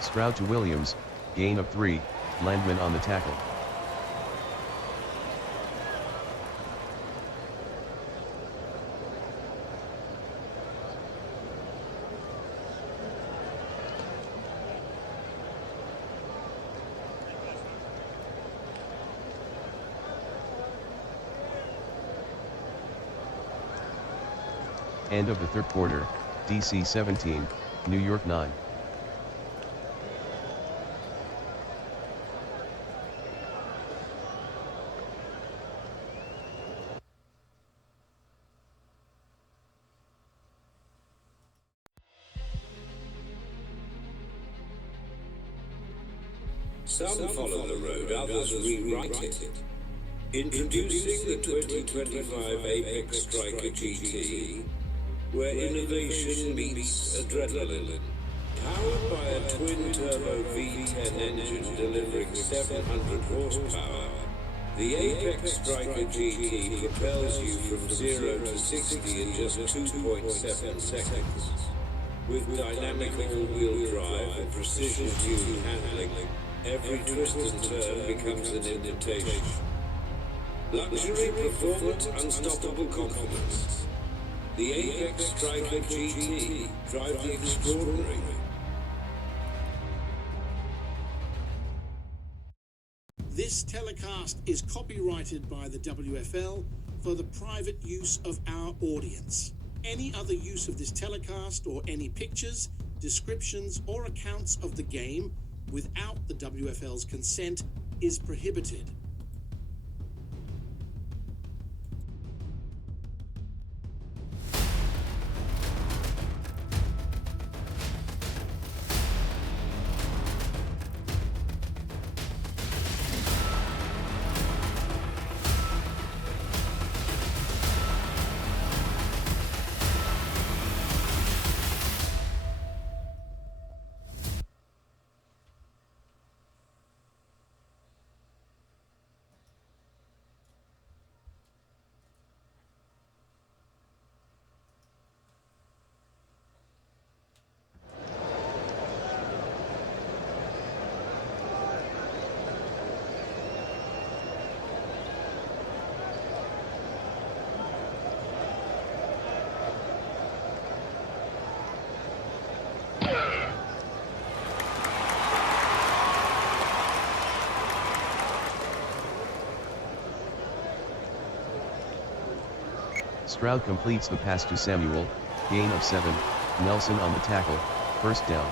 Stroud to Williams, gain of 3, Landman on the tackle. End of the third quarter, DC 17, New York 9. Some follow the road, others rewrite it. Introducing the 2025 Apex Striker GT, where innovation meets adrenaline. Powered by a twin-turbo V10 engine delivering 700 horsepower, the Apex Striker GT propels you from 0 to 60 in just 2.7 seconds. With dynamic all-wheel drive and precision-tuned handling, every twist and turn becomes an invitation. Luxury, performance, unstoppable confidence. The Apex Striker GT, drive the extraordinary. This telecast is copyrighted by the WFL for the private use of our audience. Any other use of this telecast or any pictures, descriptions, or accounts of the game without the WFL's consent is prohibited. Stroud completes the pass to Samuel, gain of 7, Nelson on the tackle, first down.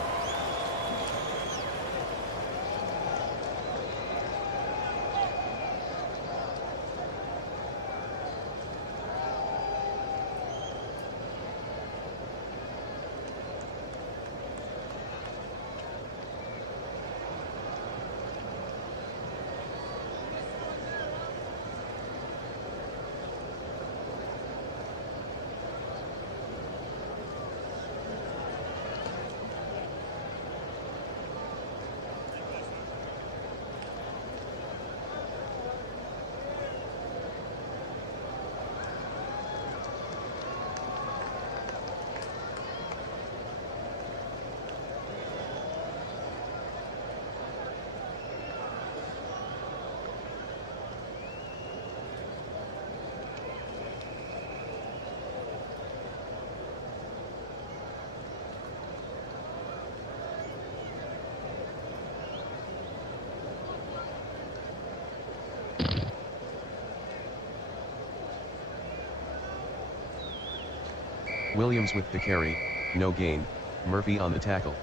Williams with the carry, no gain, Murphy on the tackle.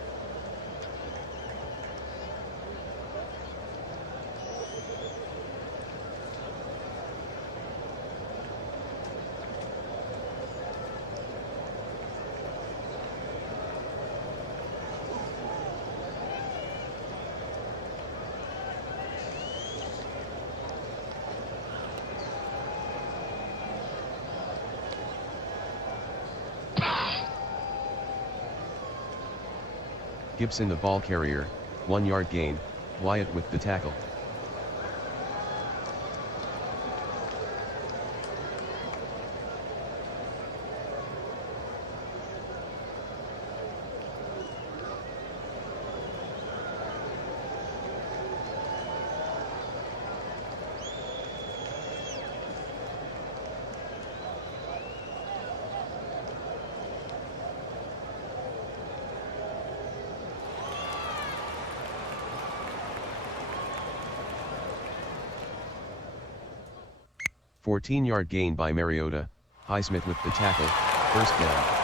Gibson the ball carrier, 1 yard gain, Wyatt with the tackle. Yard gain by Mariota, Highsmith with the tackle, first down.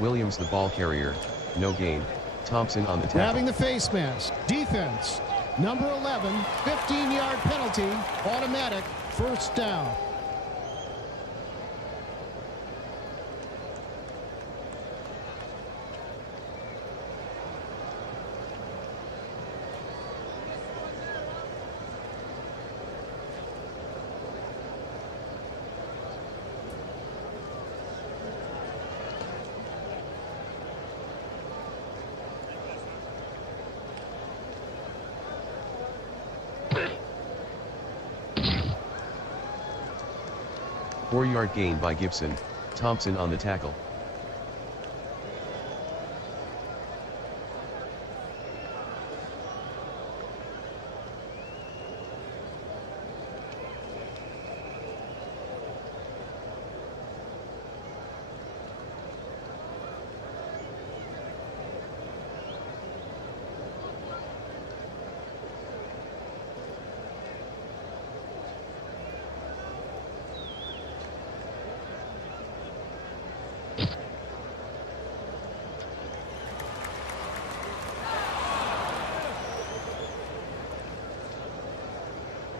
Williams the ball carrier, no gain, Thompson on the tackle. Grabbing the face mask. Defense. Number 11, 15-yard penalty, automatic, first down. Yard gain by Gibson, Thompson on the tackle.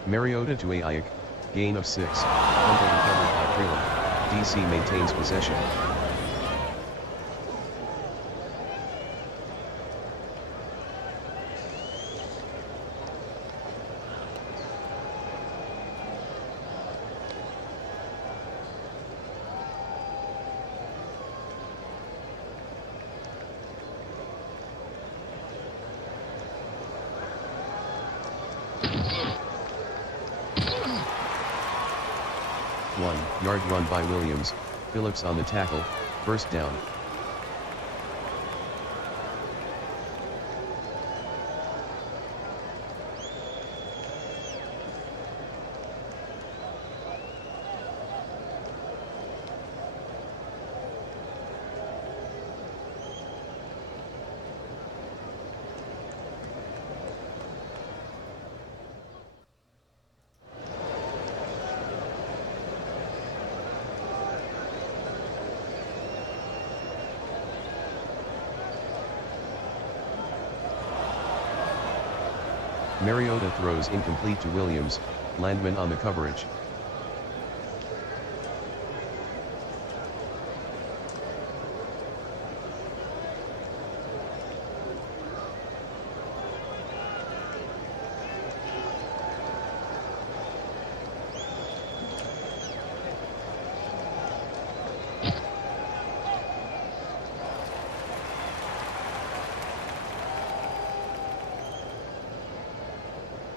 Mariota to Ayuk, gain of 6, fumble recovered by Freeland, DC maintains possession. Yard run by Williams, Phillips on the tackle, First down. Mariota throws incomplete to Williams, Landman on the coverage.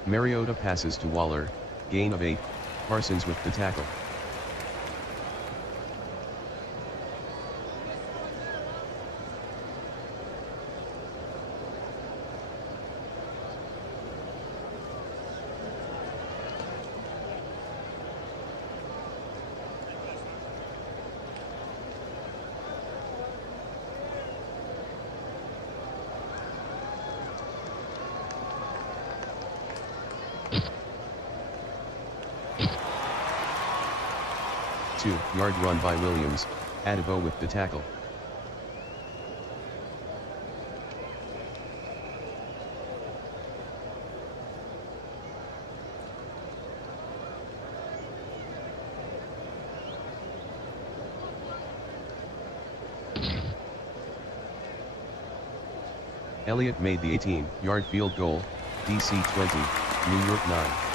Mariota passes to Waller, gain of 8, Parsons with the tackle. Yard run by Williams, Adebayo with the tackle. Elliott made the 18-yard field goal, DC 20, New York 9.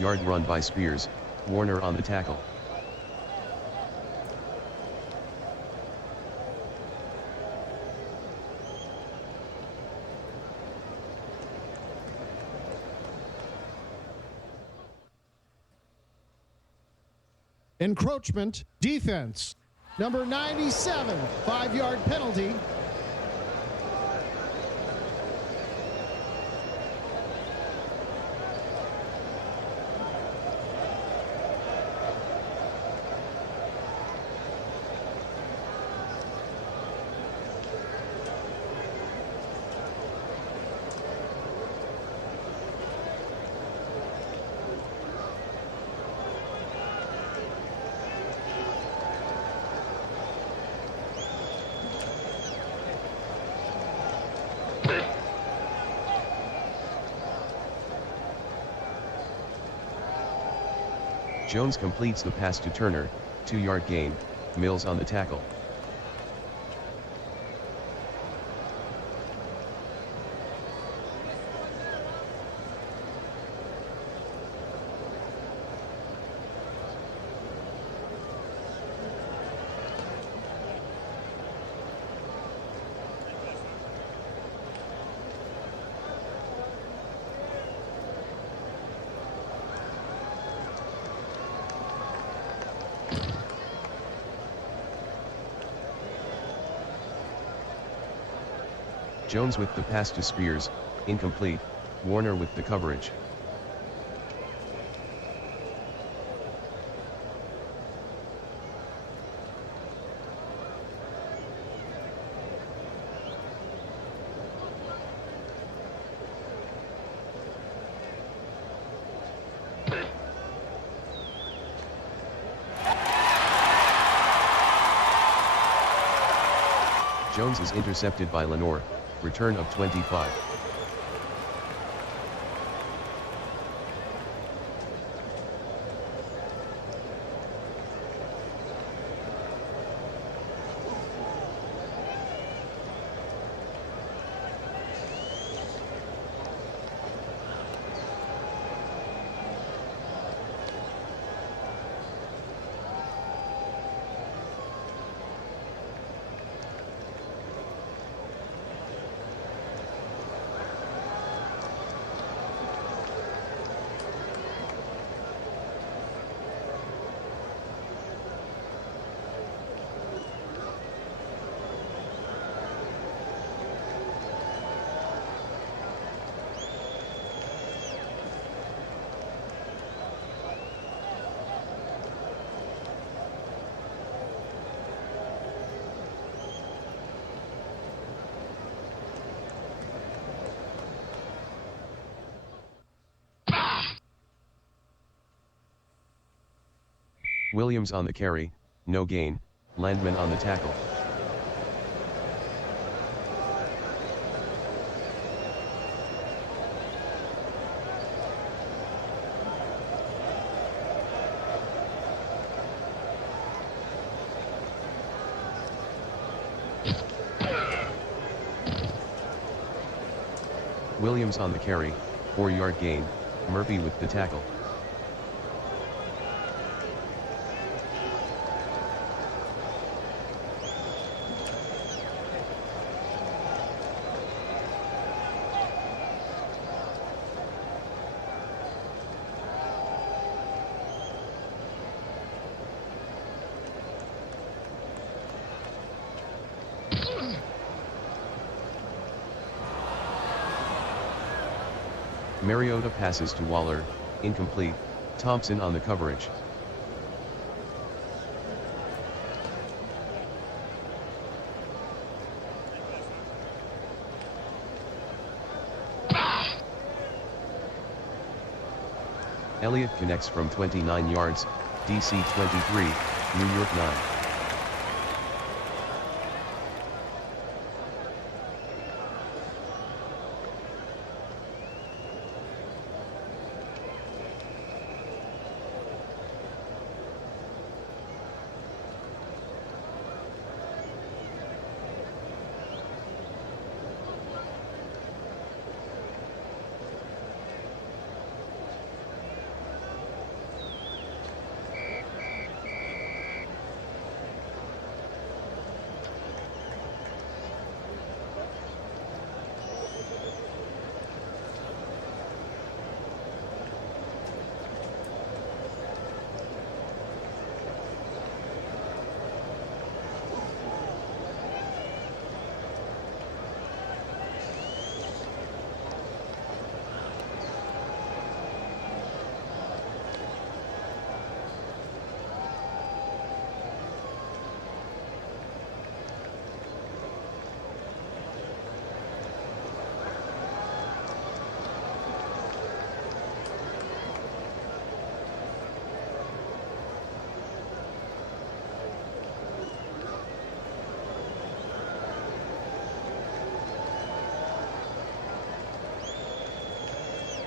Yard run by Spears, Warner on the tackle. Encroachment defense. Number 97, 5-yard penalty. Jones completes the pass to Turner, 2-yard gain, Mills on the tackle. Jones with the pass to Spears, incomplete, Warner with the coverage. Jones is intercepted by Lenore, return of 25. Williams on the carry, no gain, Landman on the tackle. Williams on the carry, 4-yard gain, Murphy with the tackle. Mariota passes to Waller, incomplete, Thompson on the coverage. Elliott connects from 29 yards, DC 23, New York 9.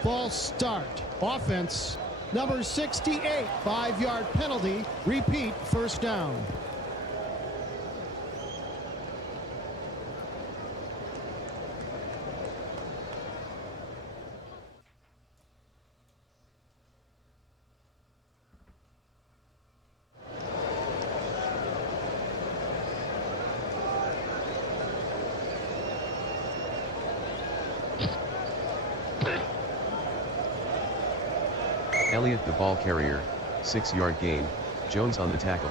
False start. Offense. Number 68, 5-yard penalty. Repeat, first down. Elliott the ball carrier, 6-yard gain, Jones on the tackle.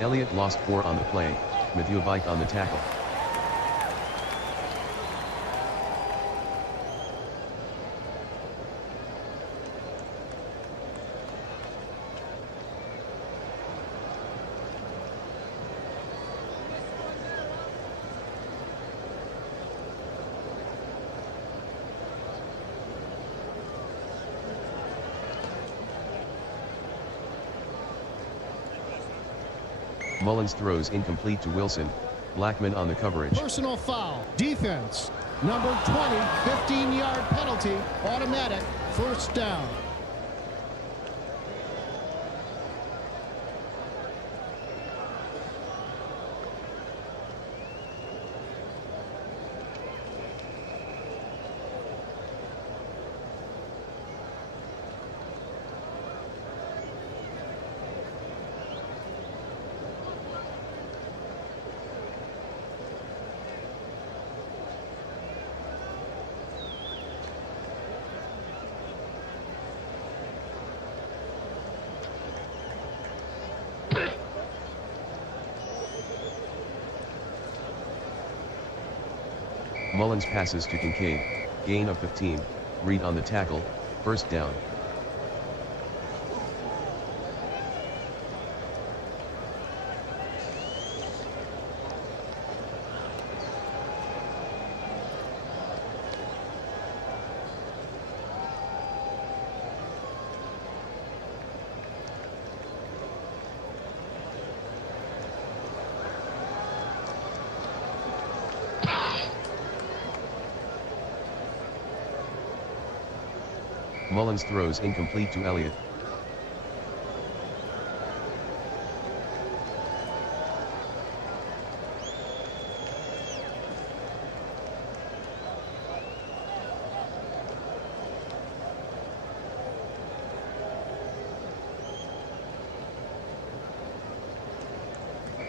Elliott lost 4 on the play, Mathieu on the tackle. Mullins throws incomplete to Wilson. Blackman on the coverage. Personal foul. Defense. Number 20, 15-yard penalty. Automatic. First down. Mullins passes to Kincaid, gain of 15, Reed on the tackle, first down. Mullins throws incomplete to Elliott.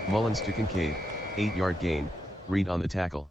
Mullins to Kincaid, 8-yard gain, Reed on the tackle.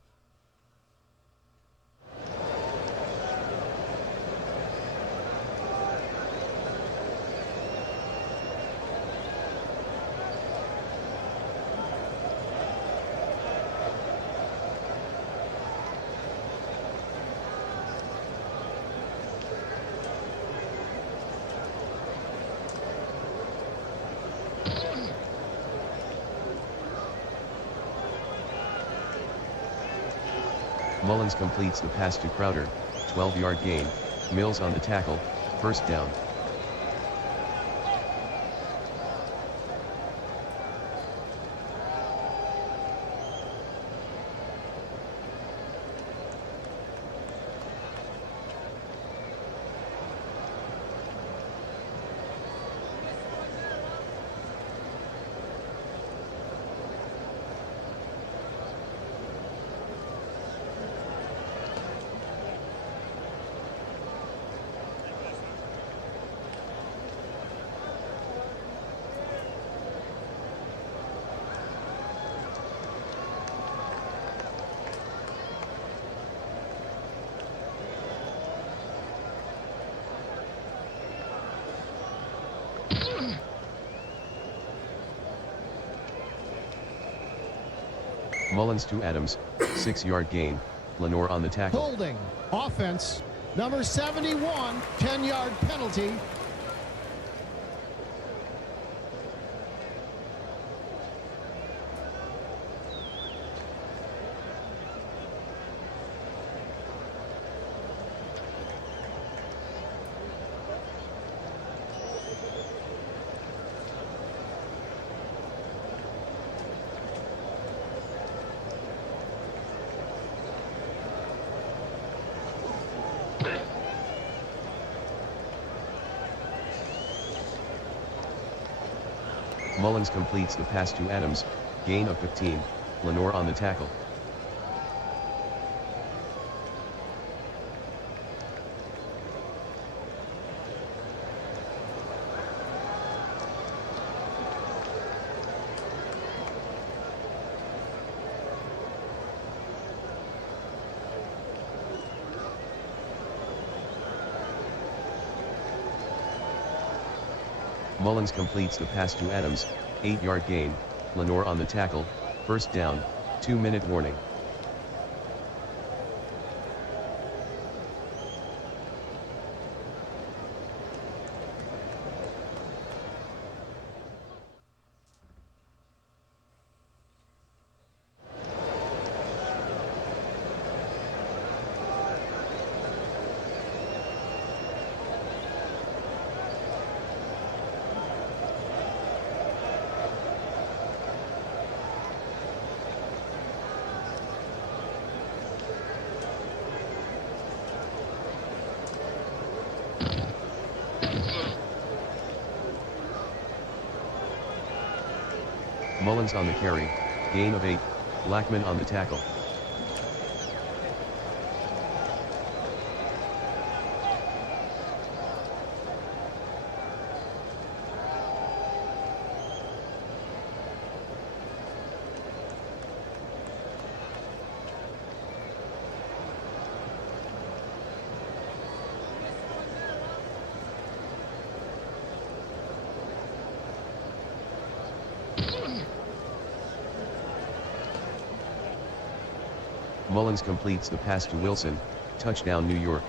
Mullins completes the pass to Crowder, 12-yard gain, Mills on the tackle, first down. Mullins to Adams, 6-yard gain, Lenore on the tackle. Holding. Offense. Number 71, 10-yard penalty. Mullins completes the pass to Adams, gain of 15, Lenore on the tackle. Mullins completes the pass to Adams, 8-yard gain, Lenore on the tackle, first down, 2-minute warning. Mullins on the carry, gain of 8, Blackman on the tackle. Mullins completes the pass to Wilson, touchdown New York.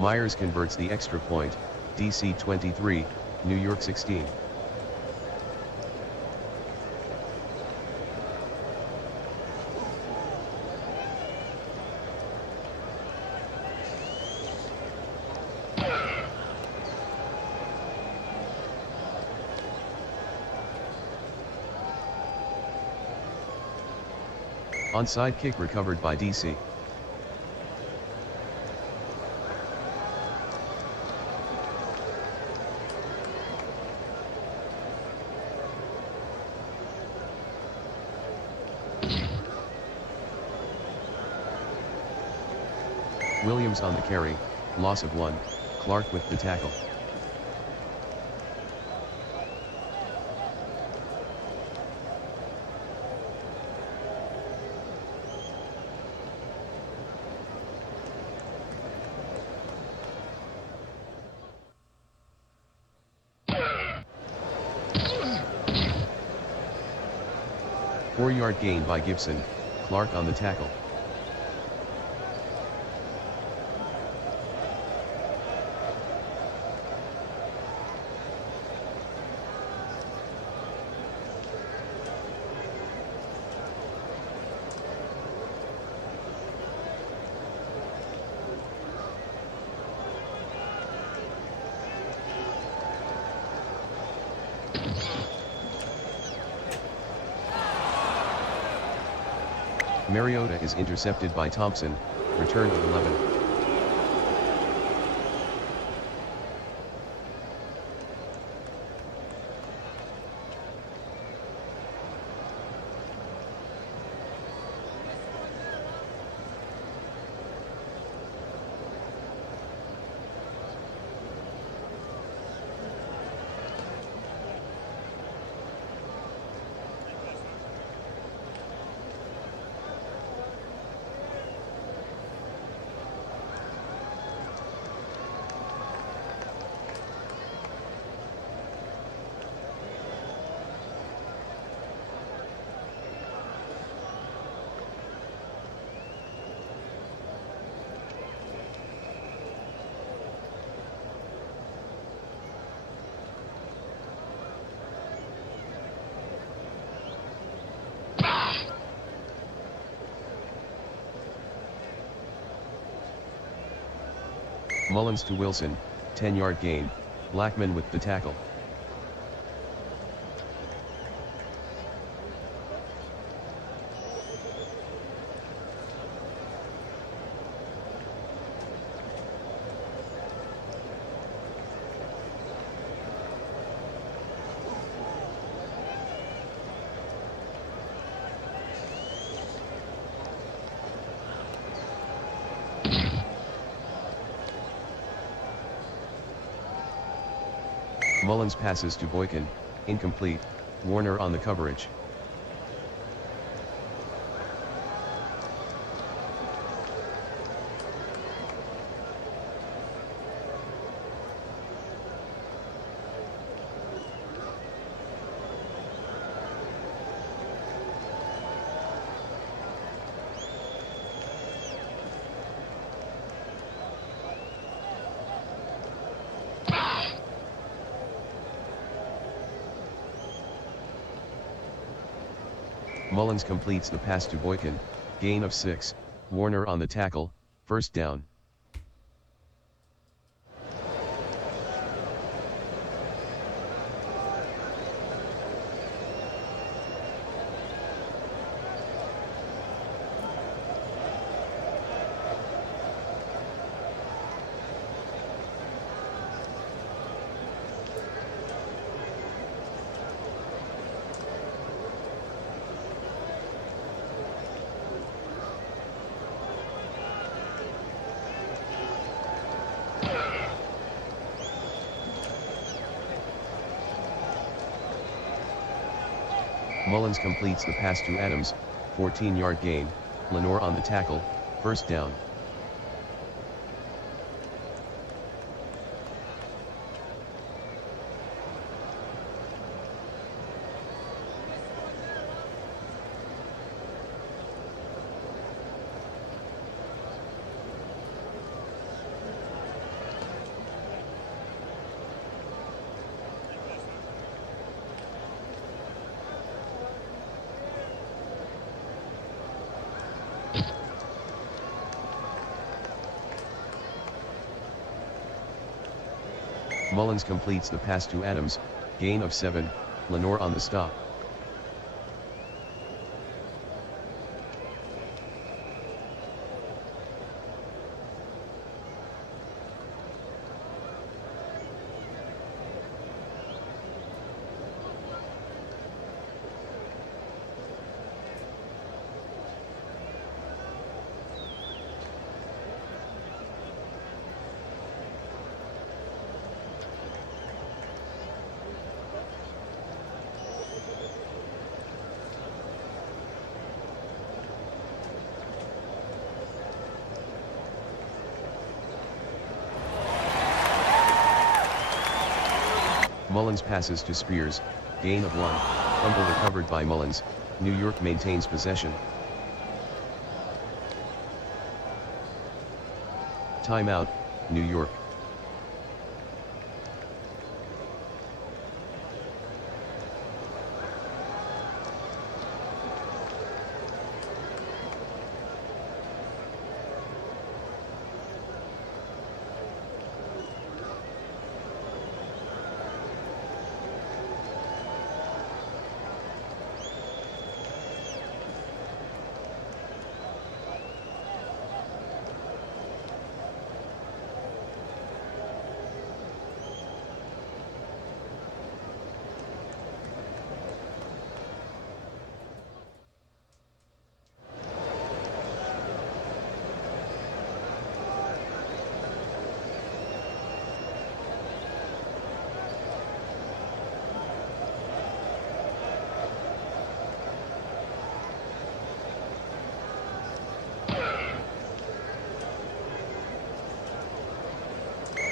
Myers converts the extra point, DC 23, New York 16. Onside kick recovered by DC. Williams on the carry, loss of 1, Clark with the tackle. Four-yard gain by Gibson, Clark on the tackle. Mariota is intercepted by Thompson, return of 11. Mullins to Wilson, 10-yard gain, Blackman with the tackle. Mullins passes to Boykin, incomplete, Warner on the coverage. Mullins completes the pass to Boykin, gain of 6, Warner on the tackle, first down. Mullins completes the pass to Adams, 14-yard gain, Lenore on the tackle, first down. Mullins completes the pass to Adams, gain of 7, Lenore on the stop. Mullins passes to Spears, gain of 1, fumble recovered by Mullins, New York maintains possession. Timeout, New York.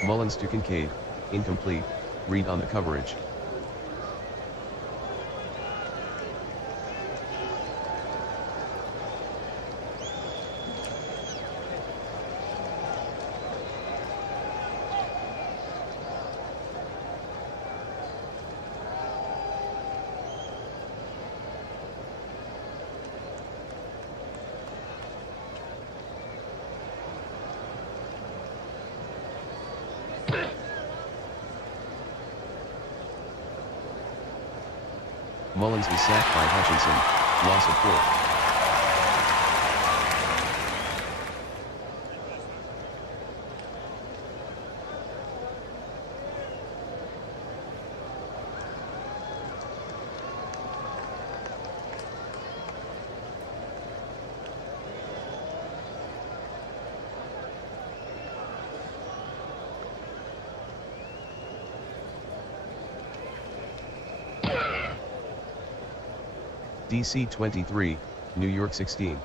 Mullins to Kincaid, incomplete, read on the coverage. Mullins is sacked by Hutchinson, loss of 4. DC 23, New York 16.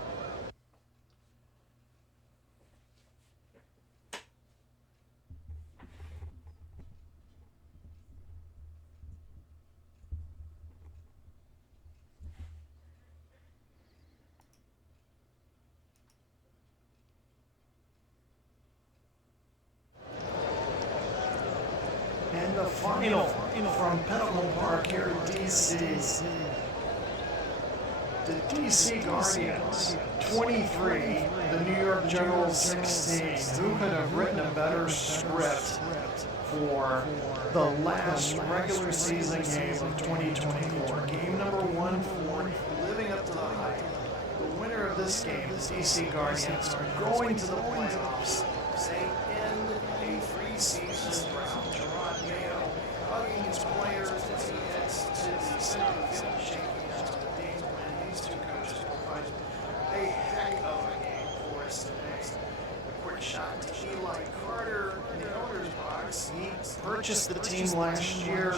And the final from Pinnacle Park here in DC. The DC Guardians, 23, the New York Generals, 16. Who could have written a better script for the last regular season game of 2024? Game number 140, living up to the hype. The winner of this game, the DC Guardians, are going to the playoffs. They end a three-season drought. Gerard Mayo hugging his players as he heads to the center field, shaking out the game plan. These two coaches provide a heck of a game for us today. A quick shot to Eli Carter in the owner's box. He purchased the team last year,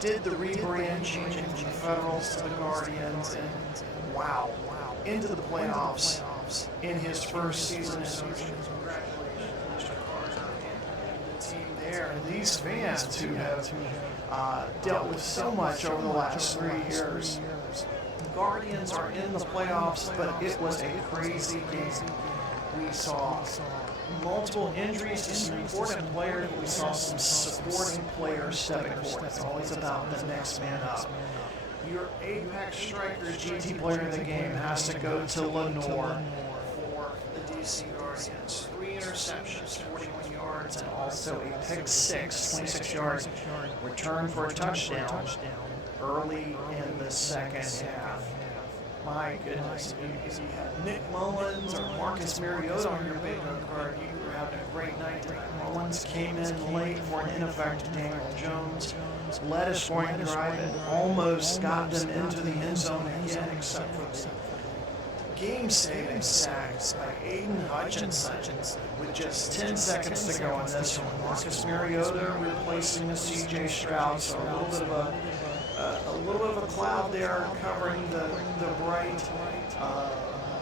did the rebrand, changing from the Federals to the Guardians, and wow, into the playoffs in his first season as coach. Congratulations, Mr. Carter, and the team there. And these fans who have dealt with so much over the last 3 years. The Guardians are in the playoffs, but it was a crazy game. We saw multiple injuries to some important players, but we saw some supporting players stepping forward. It's always about the next man up. Your apex striker, GT player of the game, has to go to Lenore for the DC Guardians. 3 interceptions, 41 yards, and also a pick six, 26 yards, return for a touchdown early in the second half. My goodness, if you had Nick Mullins or Marcus Mariota on your bingo card, you were having a great night tonight. Mullins came in late for an ineffective Daniel Jones, led a scoring drive, and almost got them into the end zone again, except for the game-saving sacks by Aiden Hutchinson with just 10 seconds to go on this one. Marcus Mariota replacing the C.J. Stroud, so a little bit of a cloud there covering the bright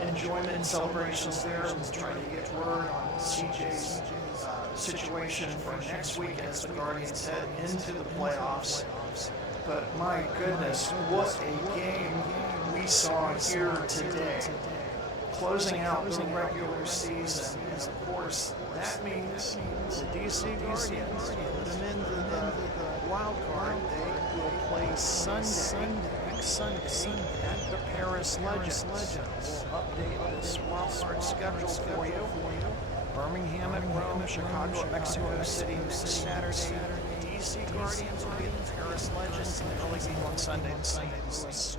enjoyment and celebrations there. We're trying to get word on CJ's situation for next week as the Guardians head into the playoffs. But my goodness, what a game we saw here today. Closing out the regular season, and of course, that means the DC Guardians put them into the wild card. They will play next Sunday at the Paris Legends. We'll update this wild card schedule for you. Birmingham at Rome, Chicago at Mexico City next Saturday. DC Guardians will be at the Paris Legends in the early game on Sunday. The St.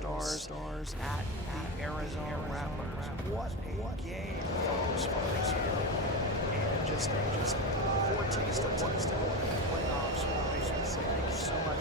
Louis Stars at the Arizona Rattlers. What a game, folks, and just a foretaste of what's to come in the playoffs. Thank you so much